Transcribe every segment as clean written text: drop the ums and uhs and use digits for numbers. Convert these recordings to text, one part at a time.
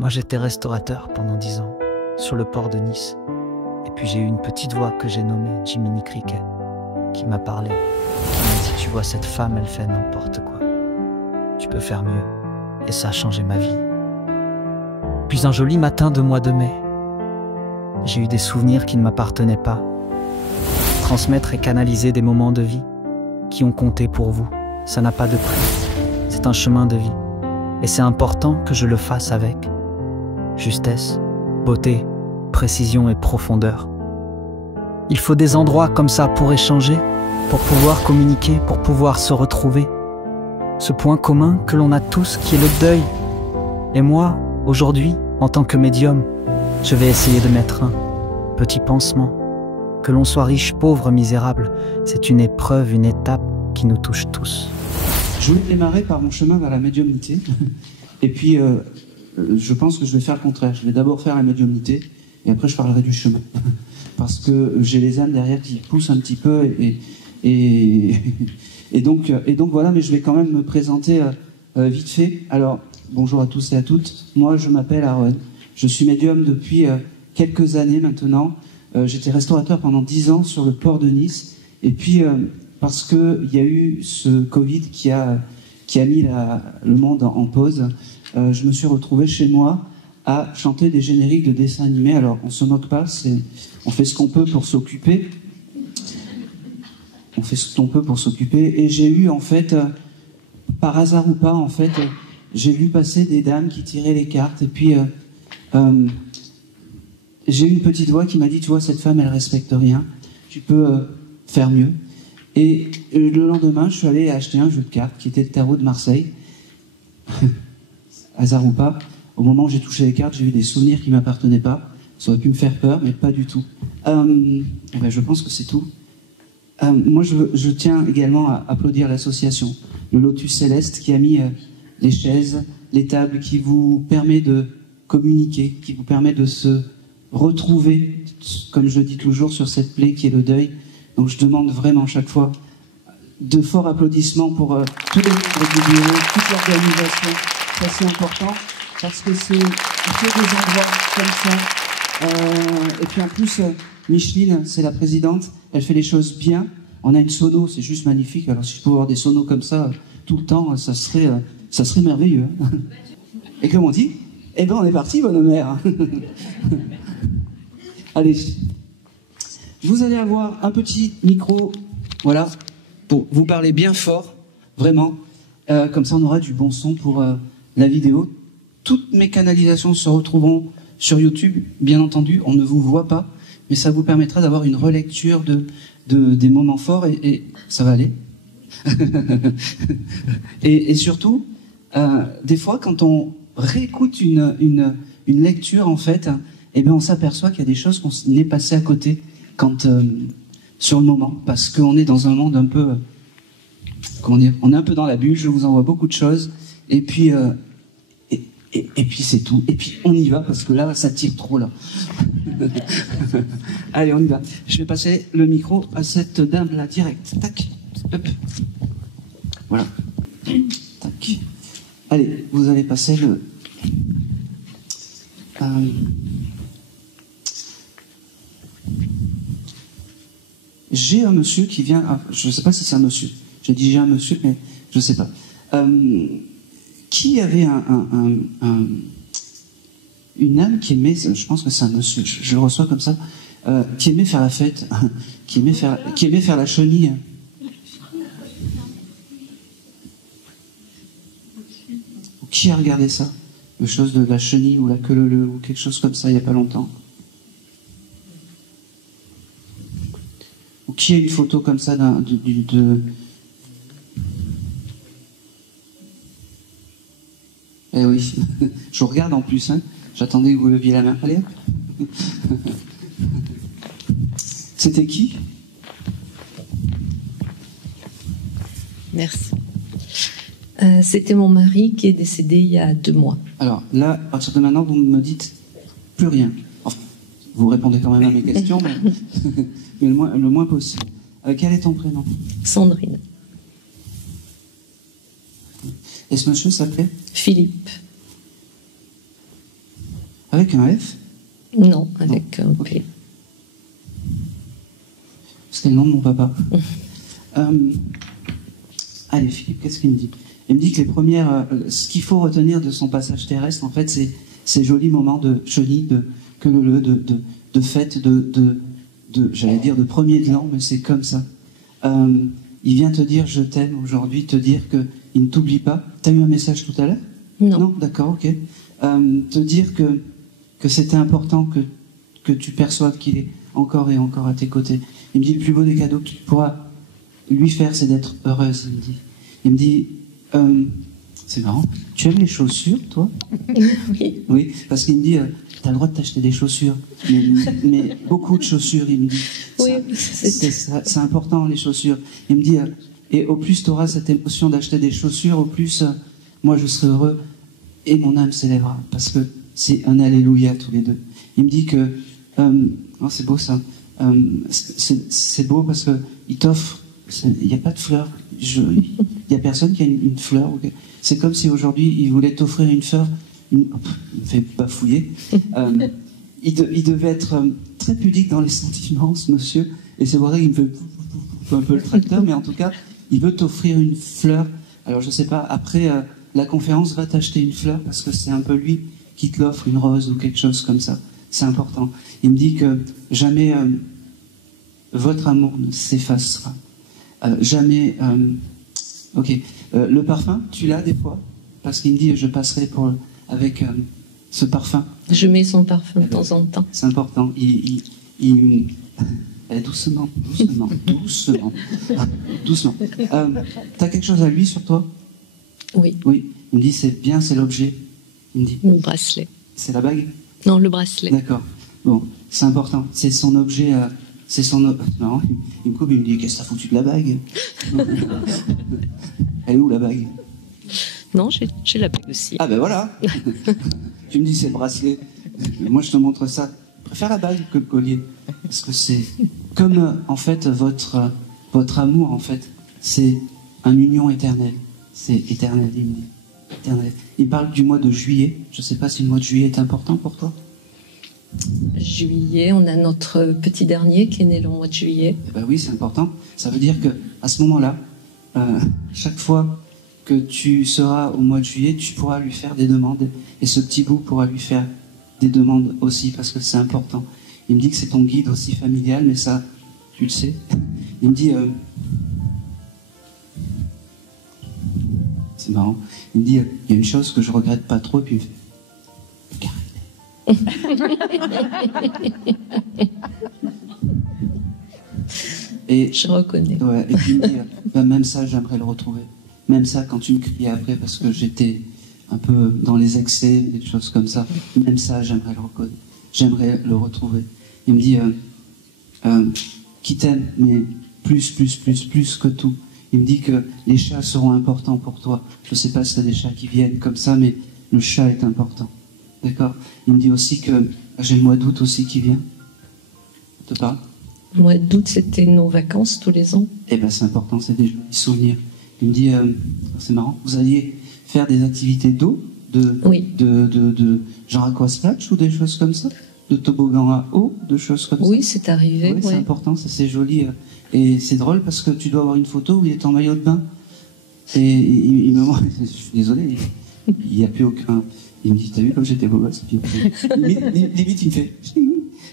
Moi, j'étais restaurateur pendant 10 ans, sur le port de Nice. Et puis j'ai eu une petite voix que j'ai nommée Jiminy Cricket, qui m'a parlé, qui m'a dit « Tu vois, cette femme, elle fait n'importe quoi. Tu peux faire mieux. » Et ça a changé ma vie. Puis un joli matin de mois de mai, j'ai eu des souvenirs qui ne m'appartenaient pas. Transmettre et canaliser des moments de vie qui ont compté pour vous, ça n'a pas de prix. C'est un chemin de vie. Et c'est important que je le fasse avec justesse, beauté, précision et profondeur. Il faut des endroits comme ça pour échanger, pour pouvoir communiquer, pour pouvoir se retrouver. Ce point commun que l'on a tous qui est le deuil. Et moi, aujourd'hui, en tant que médium, je vais essayer de mettre un petit pansement. Que l'on soit riche, pauvre, misérable, c'est une épreuve, une étape qui nous touche tous. Je voulais démarrer par mon chemin vers la médiumnité. Et puis, je pense que je vais faire le contraire. Je vais d'abord faire la médiumnité, et après je parlerai du chemin. Parce que j'ai les âmes derrière qui poussent un petit peu, et donc voilà, mais je vais quand même me présenter vite fait. Alors, bonjour à tous et à toutes. Moi, je m'appelle Aaron. Je suis médium depuis quelques années maintenant. J'étais restaurateur pendant 10 ans sur le port de Nice. Et puis, parce qu'il y a eu ce Covid qui a mis le monde en pause, je me suis retrouvé chez moi à chanter des génériques de dessins animés. Alors, on se moque pas, on fait ce qu'on peut pour s'occuper. On fait ce qu'on peut pour s'occuper. Et j'ai eu, en fait, par hasard ou pas, en fait, j'ai vu passer des dames qui tiraient les cartes. Et puis, j'ai eu une petite voix qui m'a dit, tu vois, cette femme, elle respecte rien. Tu peux faire mieux. Et le lendemain, je suis allé acheter un jeu de cartes qui était le tarot de Marseille. Hasard ou pas, au moment où j'ai touché les cartes, j'ai eu des souvenirs qui ne m'appartenaient pas. Ça aurait pu me faire peur, mais pas du tout. Je pense que c'est tout. Moi, je tiens également à applaudir l'association, le Lotus Céleste, qui a mis les chaises, les tables, qui vous permet de communiquer, qui vous permet de se retrouver, comme je le dis toujours, sur cette plaie qui est le deuil. Donc je demande vraiment chaque fois de forts applaudissements pour tous les membres du bureau, toute l'organisation. Ça, c'est important, parce que c'est des endroits comme ça. Et puis en plus, Micheline, c'est la présidente, elle fait les choses bien. On a une sono, c'est juste magnifique. Alors si je pouvais avoir des sonos comme ça tout le temps, ça serait merveilleux. Et comme on dit, eh ben on est parti, bonne mère. Allez, vous allez avoir un petit micro, voilà, pour vous parler bien fort, vraiment. Comme ça, on aura du bon son pour la vidéo. Toutes mes canalisations se retrouveront sur YouTube, bien entendu. On ne vous voit pas, mais ça vous permettra d'avoir une relecture des moments forts, et ça va aller. et surtout, des fois, quand on réécoute une lecture, en fait, eh bien, on s'aperçoit qu'il y a des choses qu'on est passé à côté sur le moment, parce qu'on est dans un monde un peu, comment dire, on est un peu dans la bulle. Je vous envoie beaucoup de choses, et puis c'est tout. Et puis on y va, parce que là, ça tire trop là. Allez, on y va. Je vais passer le micro à cette dame là, direct. Tac, hop. Voilà. Tac. Allez, vous allez passer le. J'ai un monsieur qui vient. Je ne sais pas si c'est un monsieur. J'ai dit j'ai un monsieur, mais je ne sais pas. Qui avait une âme qui aimait, je pense que c'est un monsieur, je le reçois comme ça, qui aimait faire la fête, qui aimait faire la chenille. Qui a regardé ça? Le chose de la chenille ou la queue ou quelque chose comme ça il n'y a pas longtemps. Ou qui a une photo comme ça Eh oui, je vous regarde en plus, hein. J'attendais que vous leviez la main. Allez, hop. C'était qui? Merci. C'était mon mari qui est décédé il y a 2 mois. Alors là, à partir de maintenant, vous ne me dites plus rien. Enfin, vous répondez quand même à mes questions, mais le moins possible. Quel est ton prénom? Sandrine. Et ce monsieur s'appelait? Philippe. Avec un F? Non, avec un Ok. P. C'était le nom de mon papa. Allez, Philippe, qu'est-ce qu'il me dit? Il me dit que les premières... ce qu'il faut retenir de son passage terrestre, en fait, c'est ces jolis moments de chenille, de fête, j'allais dire de premier de l'an, mais c'est comme ça. Il vient te dire je t'aime aujourd'hui, te dire qu'il ne t'oublie pas. T'as eu un message tout à l'heure? Non. D'accord, ok. Te dire que c'était important que tu perçoives qu'il est encore et encore à tes côtés. Il me dit le plus beau des cadeaux que tu pourras lui faire, c'est d'être heureuse, il me dit, c'est marrant, tu aimes les chaussures, toi? Oui. Oui, parce qu'il me dit, t'as le droit de t'acheter des chaussures, mais beaucoup de chaussures, il me dit. Oui, C'est important, les chaussures. Il me dit, et au plus tu auras cette émotion d'acheter des chaussures, au plus moi je serai heureux et mon âme s'élèvera, parce que c'est un alléluia tous les deux. Il me dit que, oh, c'est beau ça, c'est beau parce que il t'offre, il n'y a pas de fleurs, il n'y a personne qui a une fleur. C'est comme si aujourd'hui il voulait t'offrir une fleur, il me fait bafouiller. Il devait être très pudique dans les sentiments, ce monsieur, et c'est pour ça qu'il me fait un peu le tracteur, mais en tout cas, il veut t'offrir une fleur. Alors je sais pas, après la conférence, va t'acheter une fleur, parce que c'est un peu lui qui te l'offre, une rose ou quelque chose comme ça. C'est important. Il me dit que jamais votre amour ne s'effacera. Jamais... ok. Le parfum, tu l'as des fois? Parce qu'il me dit, je passerai avec ce parfum. Je mets son parfum de temps en temps. C'est important. Doucement. Doucement. T'as quelque chose à lui sur toi? Oui. Oui. Il me dit, c'est bien, c'est l'objet. Il me dit. Le bracelet. C'est la bague? Non, le bracelet. D'accord. Bon, c'est important. C'est son objet. Non, il me coupe, il me dit, qu'est-ce que t'as foutu de la bague? Elle est où la bague? Non, j'ai la bague aussi. Ah ben voilà. Tu me dis, c'est le bracelet. Moi, je te montre ça. Je préfère la bague que le collier. Parce que c'est comme, en fait, votre amour, en fait, c'est une union éternelle. C'est éternel, il me dit. Éternel. Il parle du mois de juillet. Je ne sais pas si le mois de juillet est important pour toi. Juillet, on a notre petit dernier qui est né le mois de juillet. Eh ben oui, c'est important. Ça veut dire que à ce moment-là, chaque fois que tu seras au mois de juillet, tu pourras lui faire des demandes. Et ce petit bout pourra lui faire des demandes aussi, parce que c'est important. Il me dit que c'est ton guide aussi familial, mais ça, tu le sais. Il me dit... c'est marrant. Il me dit, il y a une chose que je regrette pas trop, et puis il me fait... Et, je reconnais. Ouais, et puis il me dit, même ça, j'aimerais le retrouver. Même ça, quand tu me criais après, parce que j'étais un peu dans les excès, des choses comme ça, même ça, j'aimerais le retrouver. Il me dit, qui t'aime, mais plus que tout. Il me dit que les chats seront importants pour toi. Je ne sais pas si tu as des chats qui viennent comme ça, mais le chat est important. D'accord? Il me dit aussi que j'ai le mois d'août aussi qui vient. Ça te parle? Le mois d'août, c'était nos vacances tous les ans. Eh bien, c'est important, c'est des jolis souvenirs. Il me dit, c'est marrant, vous alliez faire des activités d'eau, oui. Genre aquasplash ou des choses comme ça? De toboggan à eau, de choses comme ça? Oui, c'est arrivé. Oui, c'est important, ça c'est joli. Et c'est drôle parce que tu dois avoir une photo où il est en maillot de bain. Et il me montre, je suis désolé, il n'y a plus aucun... Il me dit, t'as vu comme j'étais beau gosse? Limite, il me fait,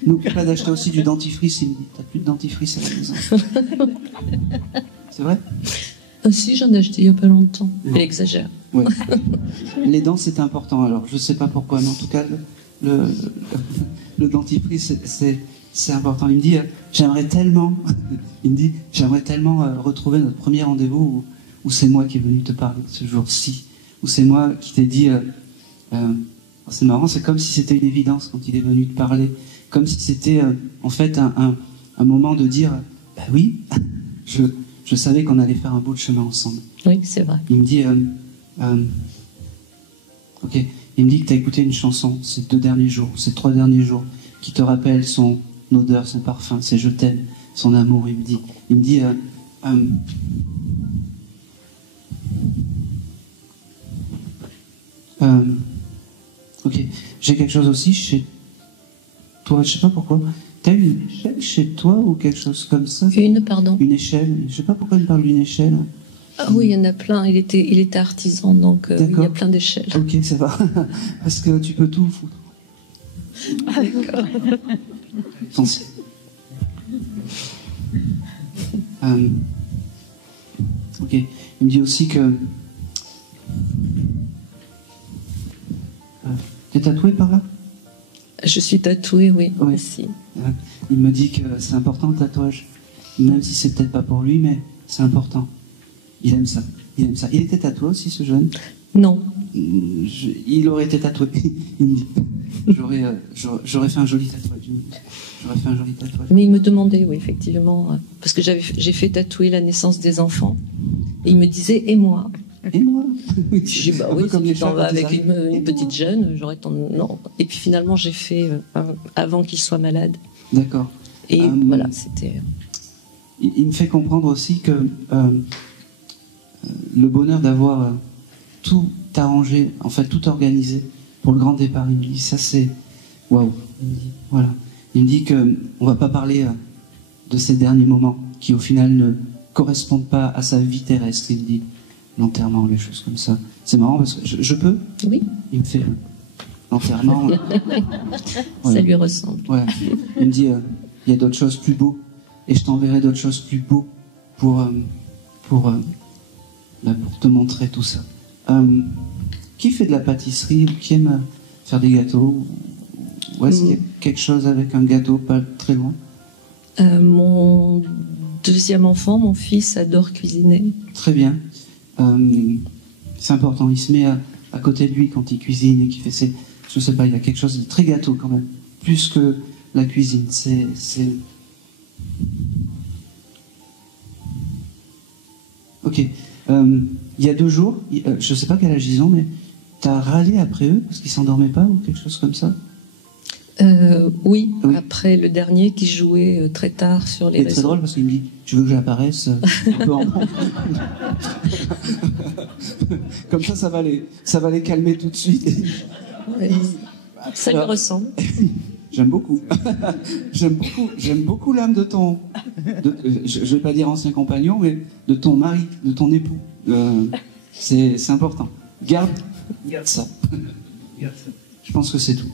n'oublie pas d'acheter aussi du dentifrice. Il me dit, t'as plus de dentifrice à la maison? C'est vrai? Ah, si, j'en ai acheté il n'y a pas longtemps. Il exagère. Ouais. Les dents, c'est important. Alors, je ne sais pas pourquoi, mais en tout cas, le dentifrice, c'est important. Il me dit, j'aimerais tellement retrouver notre premier rendez-vous où c'est moi qui est venu te parler ce jour-ci, où c'est moi qui t'ai dit, c'est marrant, c'est comme si c'était une évidence quand il est venu te parler, comme si c'était en fait un moment de dire, bah oui, je savais qu'on allait faire un bout de chemin ensemble. Oui, c'est vrai. Il me dit, ok, il me dit que tu as écouté une chanson ces 3 derniers jours, qui te rappelle son odeur, son parfum, c'est je t'aime, son amour. Il me dit, ok, J'ai quelque chose aussi chez toi, je sais pas pourquoi. T'as une échelle chez toi ou quelque chose comme ça? Pardon. Une échelle. Je sais pas pourquoi il me parle d'une échelle. Ah oui, il y en a plein. Il était artisan, donc oui, il y a plein d'échelles. Ok, ça va. Parce que tu peux tout foutre. Ah, d'accord. Foncez. Ok. Il me dit aussi que... T'es tatoué par là? Je suis tatouée, oui, Ouais. ici. Il me dit que c'est important le tatouage. Même si c'est peut-être pas pour lui, mais c'est important. Il aime ça. Il aime ça. Il était tatoué aussi, ce jeune? Non. Il aurait été tatoué. Il me dit. J'aurais fait un joli tatouage. J'aurais fait un joli tatouage. Mais il me demandait, oui, effectivement, parce que j'ai fait tatouer la naissance des enfants. Et il me disait, et moi? Et moi? Je dis, bah oui, si tu t'en vas avec une petite jeune, j'aurais ton... Non. Et puis finalement, j'ai fait avant qu'il soit malade. D'accord. Et voilà, c'était... Il me fait comprendre aussi que le bonheur d'avoir tout arrangé, en fait tout organisé pour le grand départ, il me dit, ça c'est... Waouh. Voilà. Il me dit qu'on ne va pas parler de ces derniers moments qui au final ne correspondent pas à sa vie terrestre, il me dit. L'enterrement, les choses comme ça. C'est marrant parce que je peux? Oui. Il me fait l'enterrement. Voilà. Ça lui ressemble. Ouais. Il me dit, il y a d'autres choses plus beaux et je t'enverrai d'autres choses plus beaux pour te montrer tout ça. Qui fait de la pâtisserie ou qui aime faire des gâteaux? Ou est-ce qu'il y a quelque chose avec un gâteau pas très loin? Mon deuxième enfant, mon fils, adore cuisiner. Très bien. C'est important. Il se met à côté de lui quand il cuisine et qu'il fait ses... Je sais pas, il y a quelque chose de très gâteau quand même. Plus que la cuisine. C'est... Ok. Il y a 2 jours, je sais pas quel âge ils ont, mais t'as râlé après eux parce qu'ils s'endormaient pas ou quelque chose comme ça? Oui, après le dernier qui jouait très tard sur les réseaux. C'est très drôle parce qu'il me dit, tu veux que j'apparaisse un peu en... Comme ça va les calmer tout de suite. Oui. Ça lui ressemble. J'aime beaucoup. J'aime beaucoup l'âme de ton... je vais pas dire ancien compagnon, mais de ton mari, de ton époux. C'est important. Garde ça. Garde ça. Je pense que c'est tout.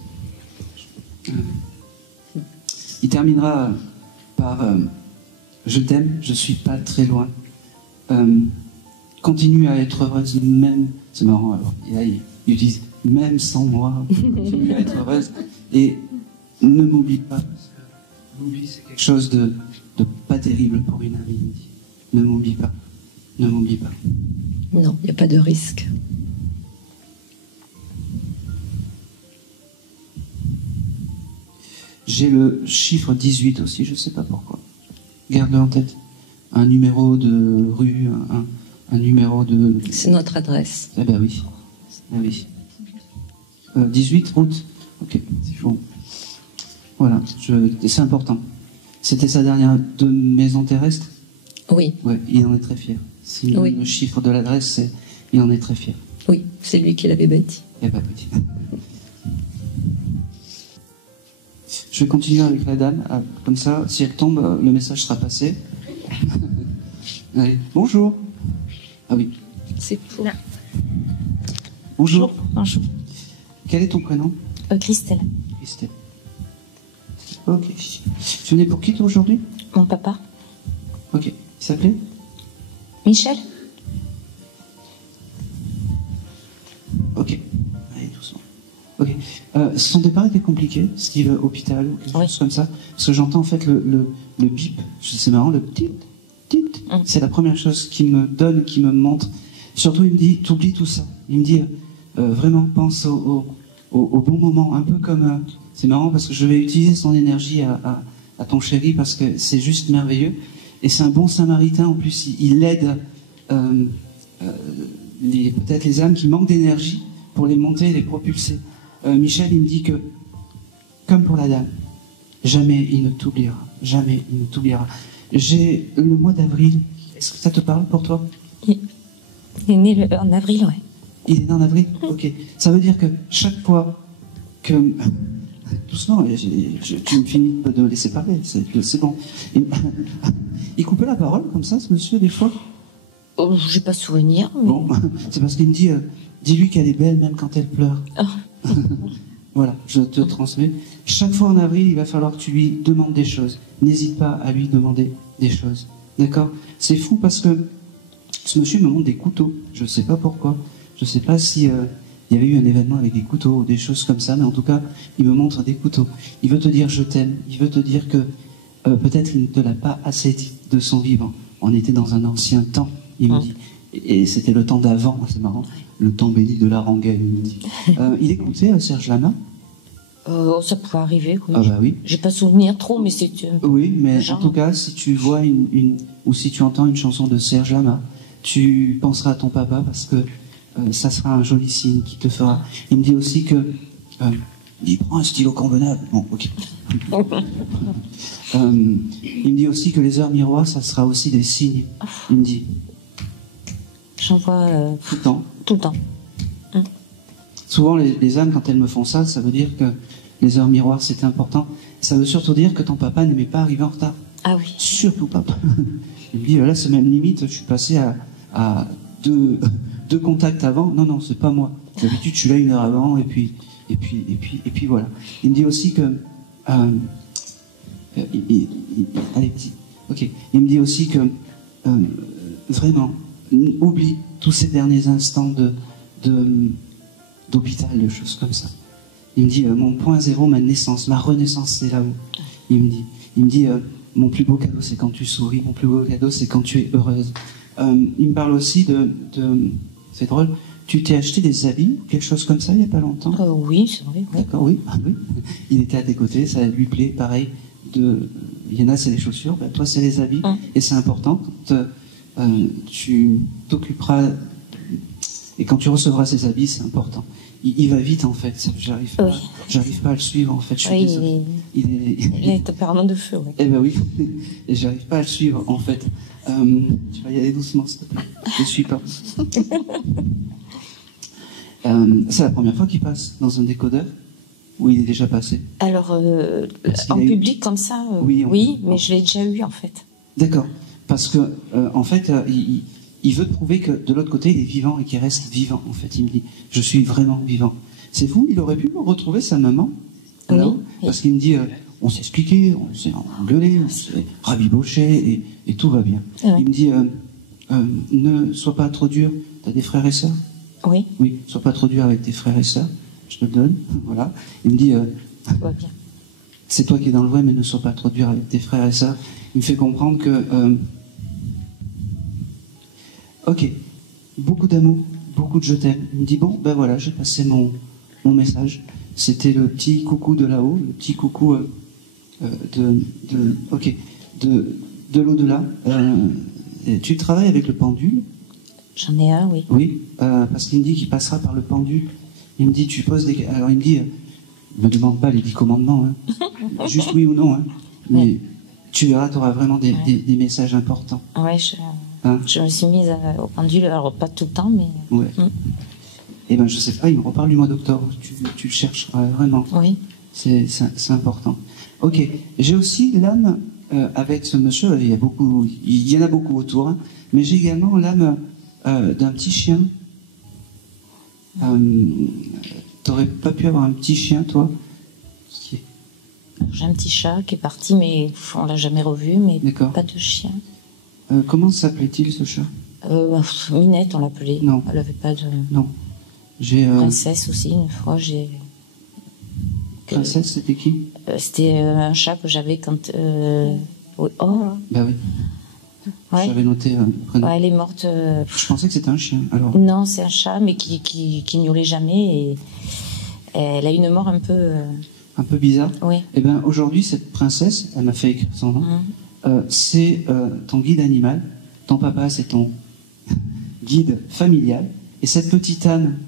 Il terminera par je t'aime, je suis pas très loin. Continue à être heureuse, même. C'est marrant, alors. Ils disent même sans moi, continue à être heureuse. Et ne m'oublie pas, parce que l'oubli, c'est quelque chose de pas terrible pour une amie. Ne m'oublie pas. Ne m'oublie pas. Non, il n'y a pas de risque. J'ai le chiffre 18 aussi, je ne sais pas pourquoi. Garde-le en tête. Un numéro de rue, un numéro de... C'est notre adresse. Eh ben oui. Eh oui. 18 route. Ok, c'est bon. Voilà, c'est important. C'était sa dernière maison terrestre? Oui. Ouais, il en est très fier. Si le chiffre de l'adresse, il en est très fier. Oui, c'est lui qui l'avait bâti. Eh ben oui. Je vais continuer avec la dame, comme ça, si elle tombe, le message sera passé. Allez, bonjour. Ah oui. C'est pour... Bonjour. Bonjour. Quel est ton prénom? Christelle. Christelle. Ok. Tu venais pour qui toi aujourd'hui? Mon papa. Ok. Il s'appelait? Michel. Ok. Allez, doucement. Ok. Son départ était compliqué, style hôpital ou quelque chose comme ça. Parce que j'entends en fait le bip. C'est marrant, le tit, tit. C'est la première chose qu'il me donne, qui me montre. Surtout, il me dit, t'oublies tout ça. Il me dit, vraiment, pense au bon moment. Un peu comme... c'est marrant parce que je vais utiliser son énergie à ton chéri parce que c'est juste merveilleux. Et c'est un bon samaritain en plus. Il aide peut-être les âmes qui manquent d'énergie pour les monter et les propulser. Michel, il me dit que, comme pour la dame, jamais il ne t'oubliera. Jamais il ne t'oubliera. J'ai le mois d'avril. Est-ce que ça te parle pour toi? Il est né en avril, ouais. Il est né en avril? Ok. Ça veut dire que chaque fois que... Doucement, tu me finis de me laisser parler, c'est bon. Il coupait la parole comme ça, ce monsieur, des fois? Oh, j'ai pas souvenir. Mais... Bon, c'est parce qu'il me dit, dis-lui qu'elle est belle même quand elle pleure. Oh. Voilà, je te transmets. Chaque fois en avril, il va falloir que tu lui demandes des choses. N'hésite pas à lui demander des choses. D'accord? C'est fou parce que ce monsieur me montre des couteaux. Je ne sais pas pourquoi. Je ne sais pas si il y avait eu un événement avec des couteaux ou des choses comme ça, mais en tout cas, il me montre des couteaux. Il veut te dire je t'aime. Il veut te dire que peut-être il ne te l'a pas assez dit de son vivant. On était dans un ancien temps, il me dit. Et c'était le temps d'avant, c'est marrant. Le temps béni de la rengaine, il me dit. Il écoutait Serge Lama? Ça pouvait arriver, oui. Ah bah oui. J'ai pas souvenir trop, mais c'est... Oui, mais genre... en tout cas, si tu vois ou si tu entends une chanson de Serge Lama, tu penseras à ton papa parce que ça sera un joli signe qui te fera. Il me dit aussi que... il prend un stylo convenable. Bon, ok. Il me dit aussi que les heures miroirs, ça sera aussi des signes. Il me dit... J'en vois... Tout le temps. Tout le temps. Souvent, les âmes, quand elles me font ça, ça veut dire que les heures miroirs, c'était important. Ça veut surtout dire que ton papa n'aimait pas arriver en retard. Ah oui. Surtout pas. Il me dit, là, c'est même limite, je suis passé à deux contacts avant. Non, non, c'est pas moi. D'habitude, je suis là 1 heure avant, et puis voilà. Il me dit aussi que... allez, petit. Ok. Il me dit aussi que, vraiment, oublie tous ces derniers instants d'hôpital, de choses comme ça. Il me dit, mon point zéro, ma naissance, ma renaissance, c'est là-haut. Il me dit, mon plus beau cadeau, c'est quand tu souris, mon plus beau cadeau, c'est quand tu es heureuse. Il me parle aussi c'est drôle, tu t'es acheté des habits, quelque chose comme ça, il n'y a pas longtemps? Oui, c'est vrai. Oui. D'accord, oui. Ah, oui. Il était à tes côtés, ça lui plaît, pareil. Il y en a, c'est les chaussures, ben, toi, c'est les habits. Et c'est important, quand tu t'occuperas... Et quand tu recevras ces habits, c'est important. Il va vite, en fait. J'arrive pas à le suivre, en fait. Je suis désolé. Il est tempérament de feu, oui. Eh ben oui. Et j'arrive pas à le suivre, en fait. Tu vas y aller doucement, s'il te plaît. Je ne suis pas. C'est la première fois qu'il passe dans un décodeur? Ou il est déjà passé? Alors, en public, comme ça, oui, mais je l'ai déjà eu, en fait. D'accord. Parce que, en fait, il veut te prouver que de l'autre côté, il est vivant et qu'il reste vivant, en fait. Il me dit, je suis vraiment vivant. C'est fou, il aurait pu retrouver sa maman. Oui. Parce qu'il me dit, on s'est expliqué, on s'est engueulé, on s'est rabiboché et tout va bien. Oui. Il me dit, ne sois pas trop dur. T'as des frères et sœurs? Oui. Oui, sois pas trop dur avec tes frères et sœurs. Je te le donne, voilà. Il me dit, c'est toi qui es dans le vrai, mais ne sois pas trop dur avec tes frères et sœurs. Il me fait comprendre que... ok, beaucoup d'amour, beaucoup de je t'aime. Il me dit, bon, ben voilà, j'ai passé mon message. C'était le petit coucou de là-haut, le petit coucou de l'au-delà. Tu travailles avec le pendule? J'en ai un, oui. Oui, parce qu'il me dit qu'il passera par le pendule. Il me dit, tu poses des... Alors il me dit, ne me demande pas les 10 commandements, hein. Juste oui ou non, hein. Mais tu verras, tu auras vraiment des messages importants. Ouais, je me suis mise au pendule, alors pas tout le temps, mais... Ouais. Eh ben je sais pas, il me reparle du mois d'octobre. Tu le chercheras vraiment. Oui. C'est important. Ok, j'ai aussi l'âme avec ce monsieur, il y en a beaucoup autour, hein, mais j'ai également l'âme d'un petit chien. T'aurais pas pu avoir un petit chien, toi? J'ai un petit chat qui est parti, mais on l'a jamais revu, mais pas de chien. Comment s'appelait-il, ce chat? Minette, on l'appelait. Non. Elle avait pas de... Non. Princesse aussi, une fois, j'ai... Princesse, c'était qui? C'était un chat que j'avais quand... Oh. Bah oui. Ouais. J'avais noté prénom. Ouais, elle est morte... Je pensais que c'était un chien, alors. Non, c'est un chat, mais qui n'y allait jamais, et elle a une mort un peu... Un peu bizarre? Oui. Eh bien, aujourd'hui, cette princesse, elle m'a fait écrire son nom, c'est ton guide animal. Ton papa, c'est ton guide familial. Et cette petite âne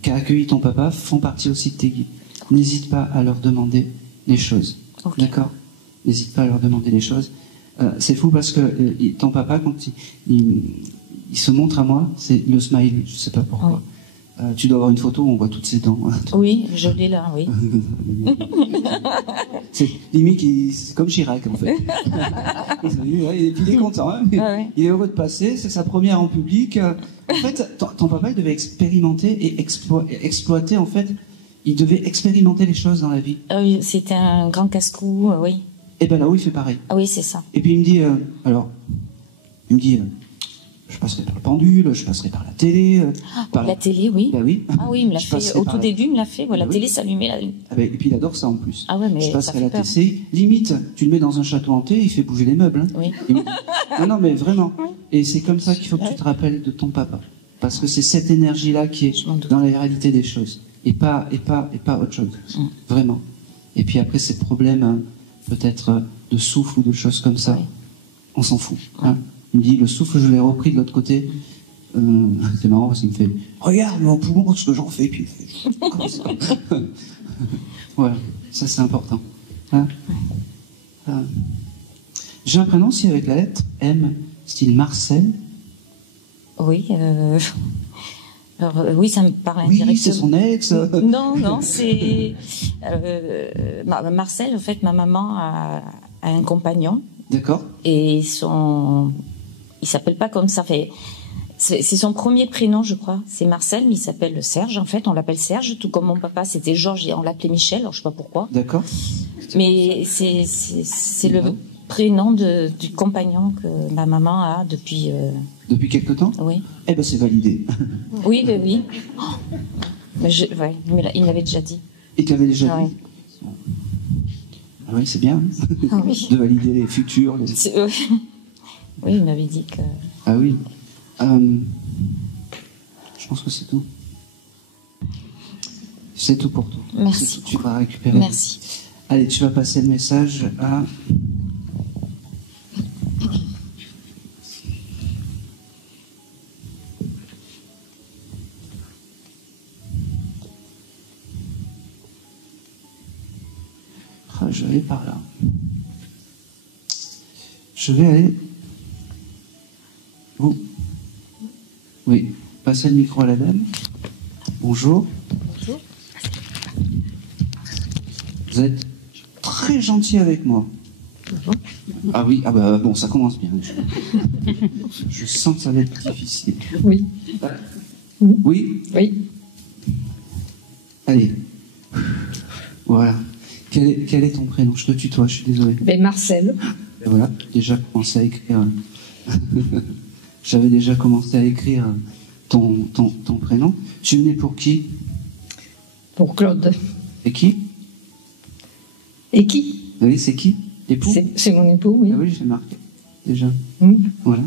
qui a accueilli ton papa font partie aussi de tes guides. N'hésite pas à leur demander les choses. Okay. D'accord? N'hésite pas à leur demander les choses. C'est fou parce que ton papa, quand il se montre à moi, c'est le smiley. Je ne sais pas pourquoi. Tu dois avoir une photo où on voit toutes ses dents. Oui, je l'ai là, oui. C'est limite, c'est comme Chirac, en fait. Il est content, hein, il est heureux de passer, c'est sa première en public. En fait, ton papa, il devait expérimenter et exploiter, en fait, il devait expérimenter les choses dans la vie. Oui, c'était un grand casse-cou, oui. Et ben là-haut, il fait pareil. Ah oui, c'est ça. Et puis il me dit, je passerai par le pendule, je passerai par la télé. La télé, oui. Ben oui. Ah oui, il me l'a fait. Au tout début, il me l'a fait. Voilà, la télé s'allumait. Et puis il adore ça en plus. Ah ouais, mais je ça passerai fait la peur. télé. Limite, tu le mets dans un château hanté, il fait bouger les meubles. Hein. Oui. Non, mais vraiment. Et c'est comme ça qu'il faut que tu te rappelles de ton papa. Parce que c'est cette énergie-là qui est dans la réalité des choses. Et pas autre chose. Vraiment. Et puis après, ces problèmes, peut-être de souffle ou de choses comme ça, on s'en fout. Hein. Il me dit, le souffle, je l'ai repris de l'autre côté. C'est marrant parce qu'il me fait, regarde mon poumon, ce que j'en fais. Puis il fait, comme ça. Voilà, ça c'est important. Hein. J'ai un prénom aussi avec la lettre M, style Marcel. Oui, alors, oui, ça me parle Oui, indirectement. c'est son ex. Non, c'est Marcel. En fait, ma maman a un compagnon. D'accord. Et il s'appelle pas comme ça. C'est son premier prénom, je crois. C'est Marcel, mais il s'appelle Serge. En fait, on l'appelle Serge, tout comme mon papa, c'était Georges. On l'appelait Michel. Alors je sais pas pourquoi. D'accord. Mais c'est le prénom du compagnon que ma maman a depuis. Depuis quelque temps. Oui. Eh ben c'est validé. Oui, ben oui. Oh. Mais il m'avait déjà dit. Et tu l'avais déjà Ah, dit. Ah oui, c'est bien. Ah oui. De valider les futurs. Oui, il m'avait dit que. Ah oui. Je pense que c'est tout. C'est tout pour toi. Merci. Tu vas récupérer. Merci. Allez, tu vas passer le message à... Ah, je vais par là. Je vais aller... Vous. Oui. Passez le micro à la dame. Bonjour. Bonjour. Vous êtes très gentil avec moi. Bonjour. Ah oui, ah bah bon, ça commence bien. Je sens que ça va être difficile. Oui. Oui. Oui. Allez. Voilà. Quel est ton prénom? Je te tutoie, je suis désolé. Ben Marcel. Et voilà, déjà commencé à écrire. J'avais déjà commencé à écrire ton prénom. Tu venais pour qui? Pour Claude. Et qui? Et qui? Oui, c'est qui? L'époux? C'est mon époux, oui. Ah oui, j'ai marqué, déjà. Mm. Voilà.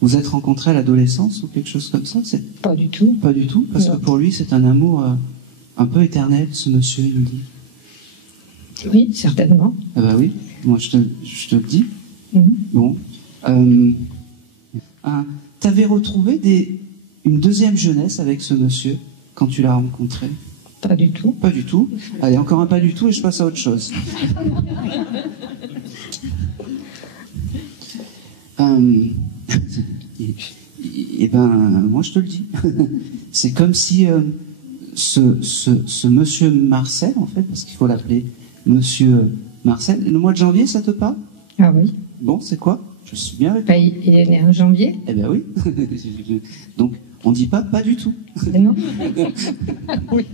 Vous êtes rencontrés à l'adolescence ou quelque chose comme ça? Pas du tout. Pas du tout, parce Non. que pour lui, c'est un amour un peu éternel, ce monsieur, il me dit. Oui, certainement. Ah bah oui, moi je te le dis. Mm. Bon. T'avais retrouvé une deuxième jeunesse avec ce monsieur quand tu l'as rencontré? Pas du tout. Pas du tout. Allez, encore un pas du tout et je passe à autre chose. Et ben, moi je te le dis. C'est comme si ce monsieur Marcel, en fait, parce qu'il faut l'appeler monsieur Marcel, le mois de janvier, ça te parle? Ah oui. Bon, c'est quoi? Je suis bien avec toi. Ben, il est né en janvier. Eh ben oui. Donc, on dit pas du tout. Mais non. Oui.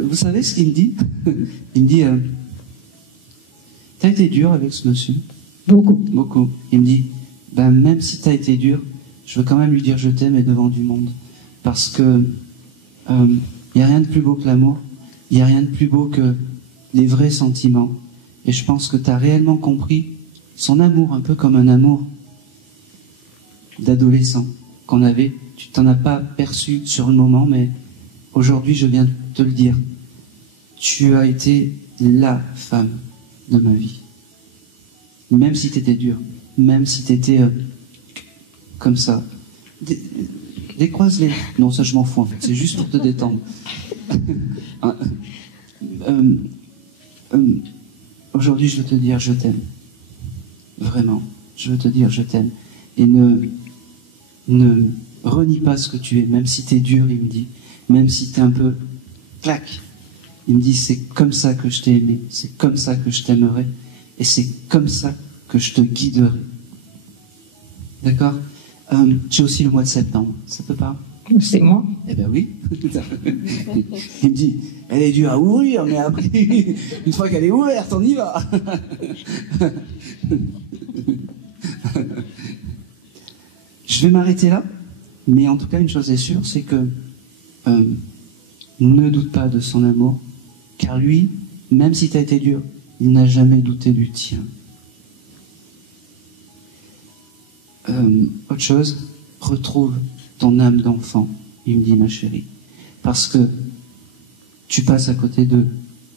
Vous savez ce qu'il me dit? Il me dit, t'as été dur avec ce monsieur? Beaucoup. Beaucoup. Il me dit, ben, même si t'as été dur, je veux quand même lui dire je t'aime et devant du monde. Parce que il n'y a rien de plus beau que l'amour. Il n'y a rien de plus beau que les vrais sentiments. Et je pense que tu as réellement compris son amour, un peu comme un amour d'adolescent qu'on avait. Tu t'en as pas perçu sur le moment, mais aujourd'hui, je viens de te le dire. Tu as été la femme de ma vie. Même si tu étais dur, même si tu étais comme ça. Décroise-les. Non, ça, je m'en fous, en fait. C'est juste pour te détendre. Aujourd'hui, je veux te dire je t'aime. Vraiment, je veux te dire, je t'aime. Et ne renie pas ce que tu es, même si t'es dur, il me dit, même si t'es un peu clac. Il me dit, c'est comme ça que je t'ai aimé, c'est comme ça que je t'aimerai, et c'est comme ça que je te guiderai. D'accord? J'ai aussi le mois de septembre, ça peut pas? C'est moi. Eh ben oui. Il me dit, elle est dure à ouvrir, mais après, une fois qu'elle est ouverte, on y va. Je vais m'arrêter là, mais en tout cas, une chose est sûre, c'est que ne doute pas de son amour, car lui, même si tu as été dur, il n'a jamais douté du tien. Autre chose, retrouve ton âme d'enfant, il me dit, ma chérie, parce que tu passes à côté de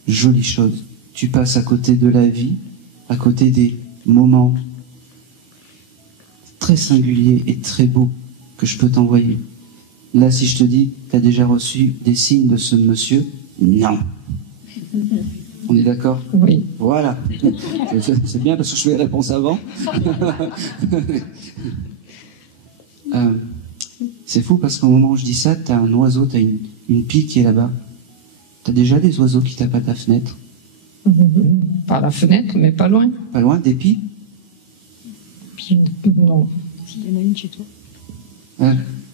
jolies choses, tu passes à côté de la vie, à côté des moments très singuliers et très beaux que je peux t'envoyer. Là, si je te dis, tu as déjà reçu des signes de ce monsieur? Non. On est d'accord? Oui. Voilà. C'est bien parce que je fais les réponses avant. C'est fou parce qu'au moment où je dis ça, tu as un oiseau, tu as une pie qui est là-bas. Tu as déjà des oiseaux qui tapent à ta fenêtre? Par la fenêtre, mais pas loin. Pas loin, des pies? Puis, non. S'il y en a une chez toi.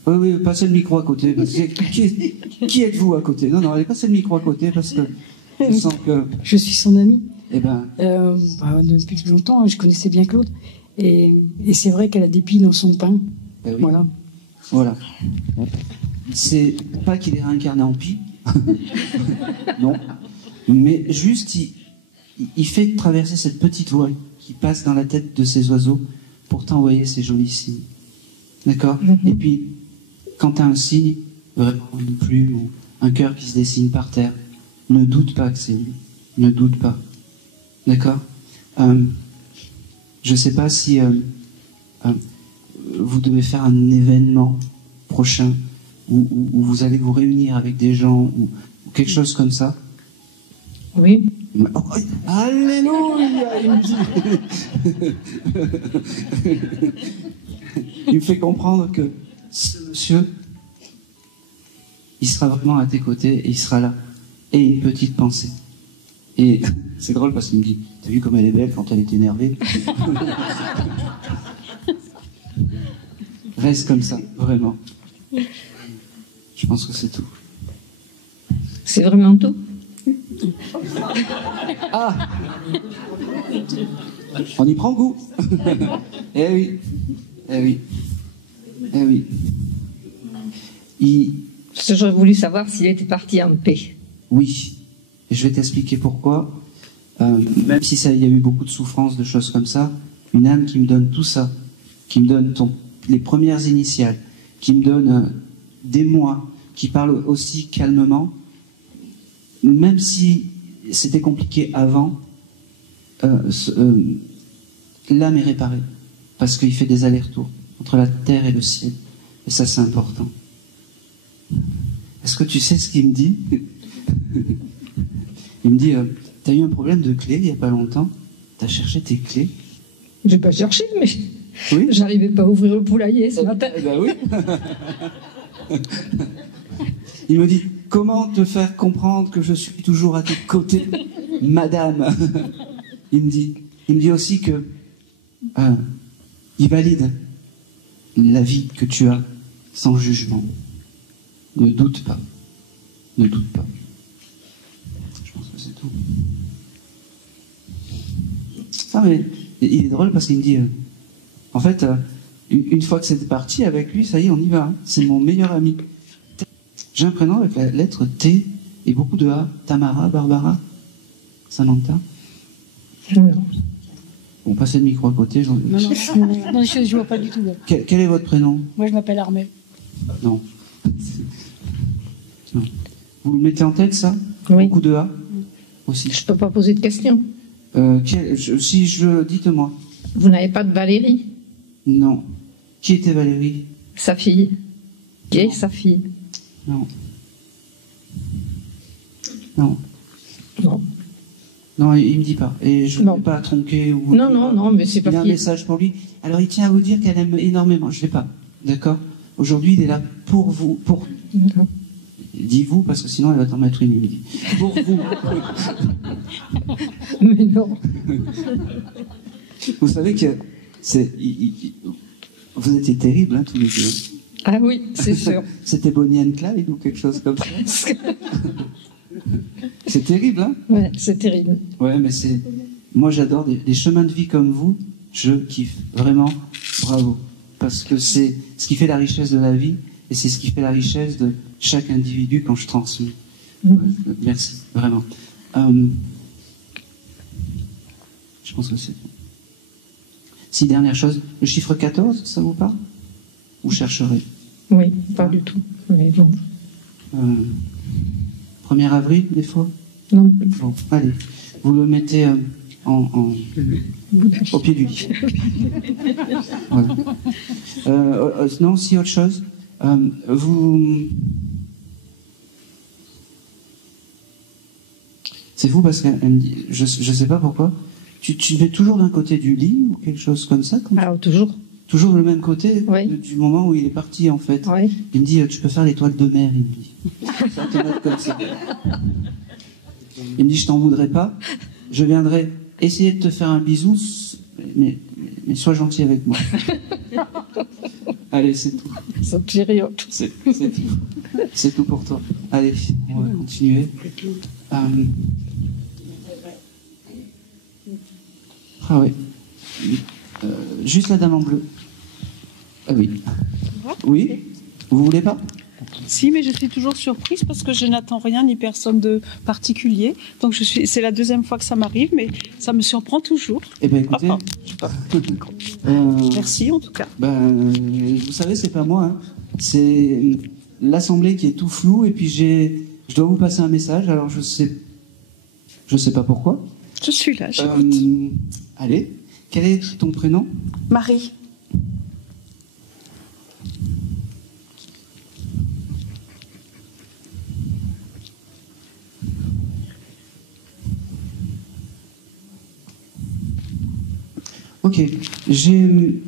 Oui, oui, passez le micro à côté. Parce que, qui êtes-vous à côté? Non, non, allez, passez le micro à côté parce que je sens que... Je suis son amie. Eh ben, Depuis plus longtemps, je connaissais bien Claude. Et c'est vrai qu'elle a des pies dans son pain. ben oui. Voilà. Voilà. C'est pas qu'il est réincarné en pie. Non. Mais juste, il fait traverser cette petite voie qui passe dans la tête de ces oiseaux pour t'envoyer ces jolis signes. D'accord? Et puis, quand tu as un signe, vraiment une plume ou un cœur qui se dessine par terre, ne doute pas que c'est lui. Ne doute pas. D'accord? Je ne sais pas si vous devez faire un événement prochain où vous allez vous réunir avec des gens ou quelque chose comme ça. Oui. Oh, alléluia, il me dit. Il me fait comprendre que ce monsieur, il sera vraiment à tes côtés et il sera là. Et une petite pensée. Et c'est drôle parce qu'il me dit, t'as vu comme elle est belle quand elle est énervée? Reste comme ça, vraiment. Je pense que c'est tout. C'est vraiment tout. Ah! On y prend goût. Eh oui. Eh oui. Eh oui. Parce que j'aurais voulu savoir s'il était parti en paix. Oui. Et je vais t'expliquer pourquoi. Même si il y a eu beaucoup de souffrances, de choses comme ça, une âme qui me donne tout ça, qui me donne les premières initiales, qui me donne des mois, qui parle aussi calmement, même si c'était compliqué avant, l'âme est réparée. Parce qu'il fait des allers-retours entre la terre et le ciel. Et ça, c'est important. Est-ce que tu sais ce qu'il me dit? Il me dit, t'as eu un problème de clé il n'y a pas longtemps? T'as cherché tes clés? J'ai pas cherché, mais Oui. j'arrivais pas à ouvrir le poulailler ce matin. Eh ben oui. Il me dit, comment te faire comprendre que je suis toujours à tes côtés, madame? Il me dit aussi que il valide la vie que tu as sans jugement. Ne doute pas. Ne doute pas. Je pense que c'est tout. Ah, mais il est drôle parce qu'il me dit, en fait, une fois que c'est parti avec lui, ça y est, on y va. Hein. C'est mon meilleur ami. J'ai un prénom avec la lettre T et beaucoup de A. Tamara, Barbara, Samantha. Bon, passez le micro à côté. Non, je vois pas du tout. Quel est votre prénom? Moi, je m'appelle Armel. Non. Non. Vous le mettez en tête, ça? Oui. Beaucoup de A aussi. Je peux pas poser de questions. Dites-moi. Vous n'avez pas de Valérie? Non. Qui était Valérie? Sa fille. Qui est sa fille? Non. Non. Non. Non, il me dit pas. Et je ne vais pas tronquer ou... Non, mais c'est pas Il y a un message pour lui. Alors, il tient à vous dire qu'elle aime énormément. Je ne l'ai pas. D'accord? Aujourd'hui, il est là pour vous. Dis-vous, parce que sinon, elle va t'en mettre une. Il me dit. Pour vous. Mais non. Vous savez que vous étiez terribles, hein, tous les deux. Ah oui, c'est sûr. C'était Bonnie and Clyde ou quelque chose comme ça. C'est terrible, hein? Ouais, c'est terrible. Ouais, mais c'est... Moi, j'adore des chemins de vie comme vous. Je kiffe. Vraiment, bravo. Parce que c'est ce qui fait la richesse de la vie et c'est ce qui fait la richesse de chaque individu quand je transmets. Merci, vraiment. Je pense que c'est... Si, dernière chose, le chiffre 14, ça vous parle? Vous chercherez? Oui, pas du tout. Mais bon. 1er avril, des fois? Non. Bon, allez, vous le mettez au pied du lit. Voilà. Non, si, autre chose. C'est fou parce qu'elle me dit, je sais pas pourquoi, tu mets toujours d'un côté du lit ou quelque chose comme ça? Toujours. Toujours le même côté, oui. Du moment où il est parti, en fait. Oui. Il me dit, tu peux faire l'étoile de mer, il me dit. Ça te met comme ça. Il me dit, je t'en voudrais pas. Je viendrai essayer de te faire un bisou, mais sois gentil avec moi. Allez, c'est tout. Ça te fait rire. C'est tout. C'est tout pour toi. Allez, on va continuer. Ah oui. Juste la dame en bleu. Ah oui. Oui? Vous voulez pas? Si, mais je suis toujours surprise parce que je n'attends rien ni personne de particulier. Donc c'est la deuxième fois que ça m'arrive, mais ça me surprend toujours. Eh bien, écoutez... Merci en tout cas. Vous savez, c'est pas moi. Hein. C'est l'assemblée qui est tout flou et puis je dois vous passer un message. Alors je sais pas pourquoi. Je suis là, j'écoute. Allez, quel est ton prénom? Marie. Ok, j'ai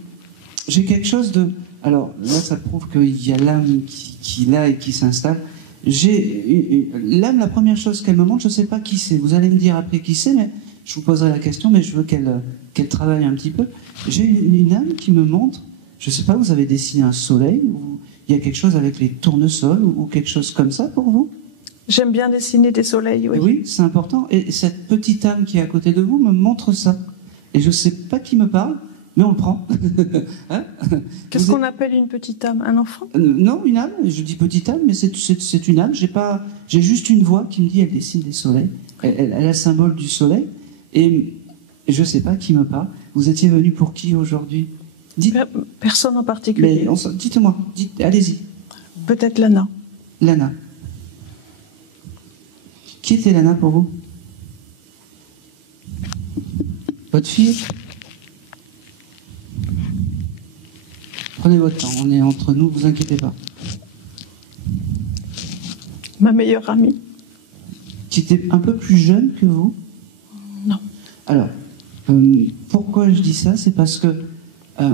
quelque chose de... Alors là, ça prouve qu'il y a l'âme qui est là et qui s'installe. L'âme, la première chose qu'elle me montre, je ne sais pas qui c'est. Vous allez me dire après qui c'est, mais je vous poserai la question, mais je veux qu'elle travaille un petit peu. J'ai une âme qui me montre, je ne sais pas, vous avez dessiné un soleil, ou il y a quelque chose avec les tournesols, ou quelque chose comme ça pour vous? J'aime bien dessiner des soleils, oui. Oui, c'est important. Et cette petite âme qui est à côté de vous me montre ça. Et je ne sais pas qui me parle, mais on le prend. Hein? Qu'est-ce qu'on appelle une petite âme? Un enfant? Non, une âme. Je dis petite âme, mais c'est une âme. J'ai juste une voix qui me dit, elle dessine des soleils. Elle a le symbole du soleil. Et je ne sais pas qui me parle. Vous étiez venu pour qui aujourd'hui? Personne en particulier. Dites-moi, allez-y. Peut-être Lana. Lana. Qui était Lana pour vous? Votre fille? Prenez votre temps, on est entre nous, vous inquiétez pas. Ma meilleure amie. Qui était un peu plus jeune que vous? Non. Alors, pourquoi je dis ça? C'est parce que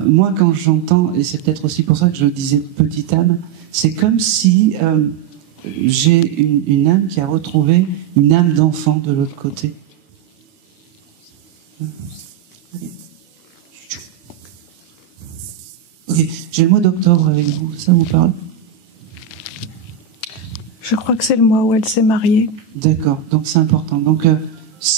moi, quand j'entends, et c'est peut-être aussi pour ça que je disais petite âme, c'est comme si j'ai une âme qui a retrouvé une âme d'enfant de l'autre côté. Ok, j'ai le mois d'octobre avec vous, ça vous parle? Je crois que c'est le mois où elle s'est mariée. D'accord, donc c'est important. Donc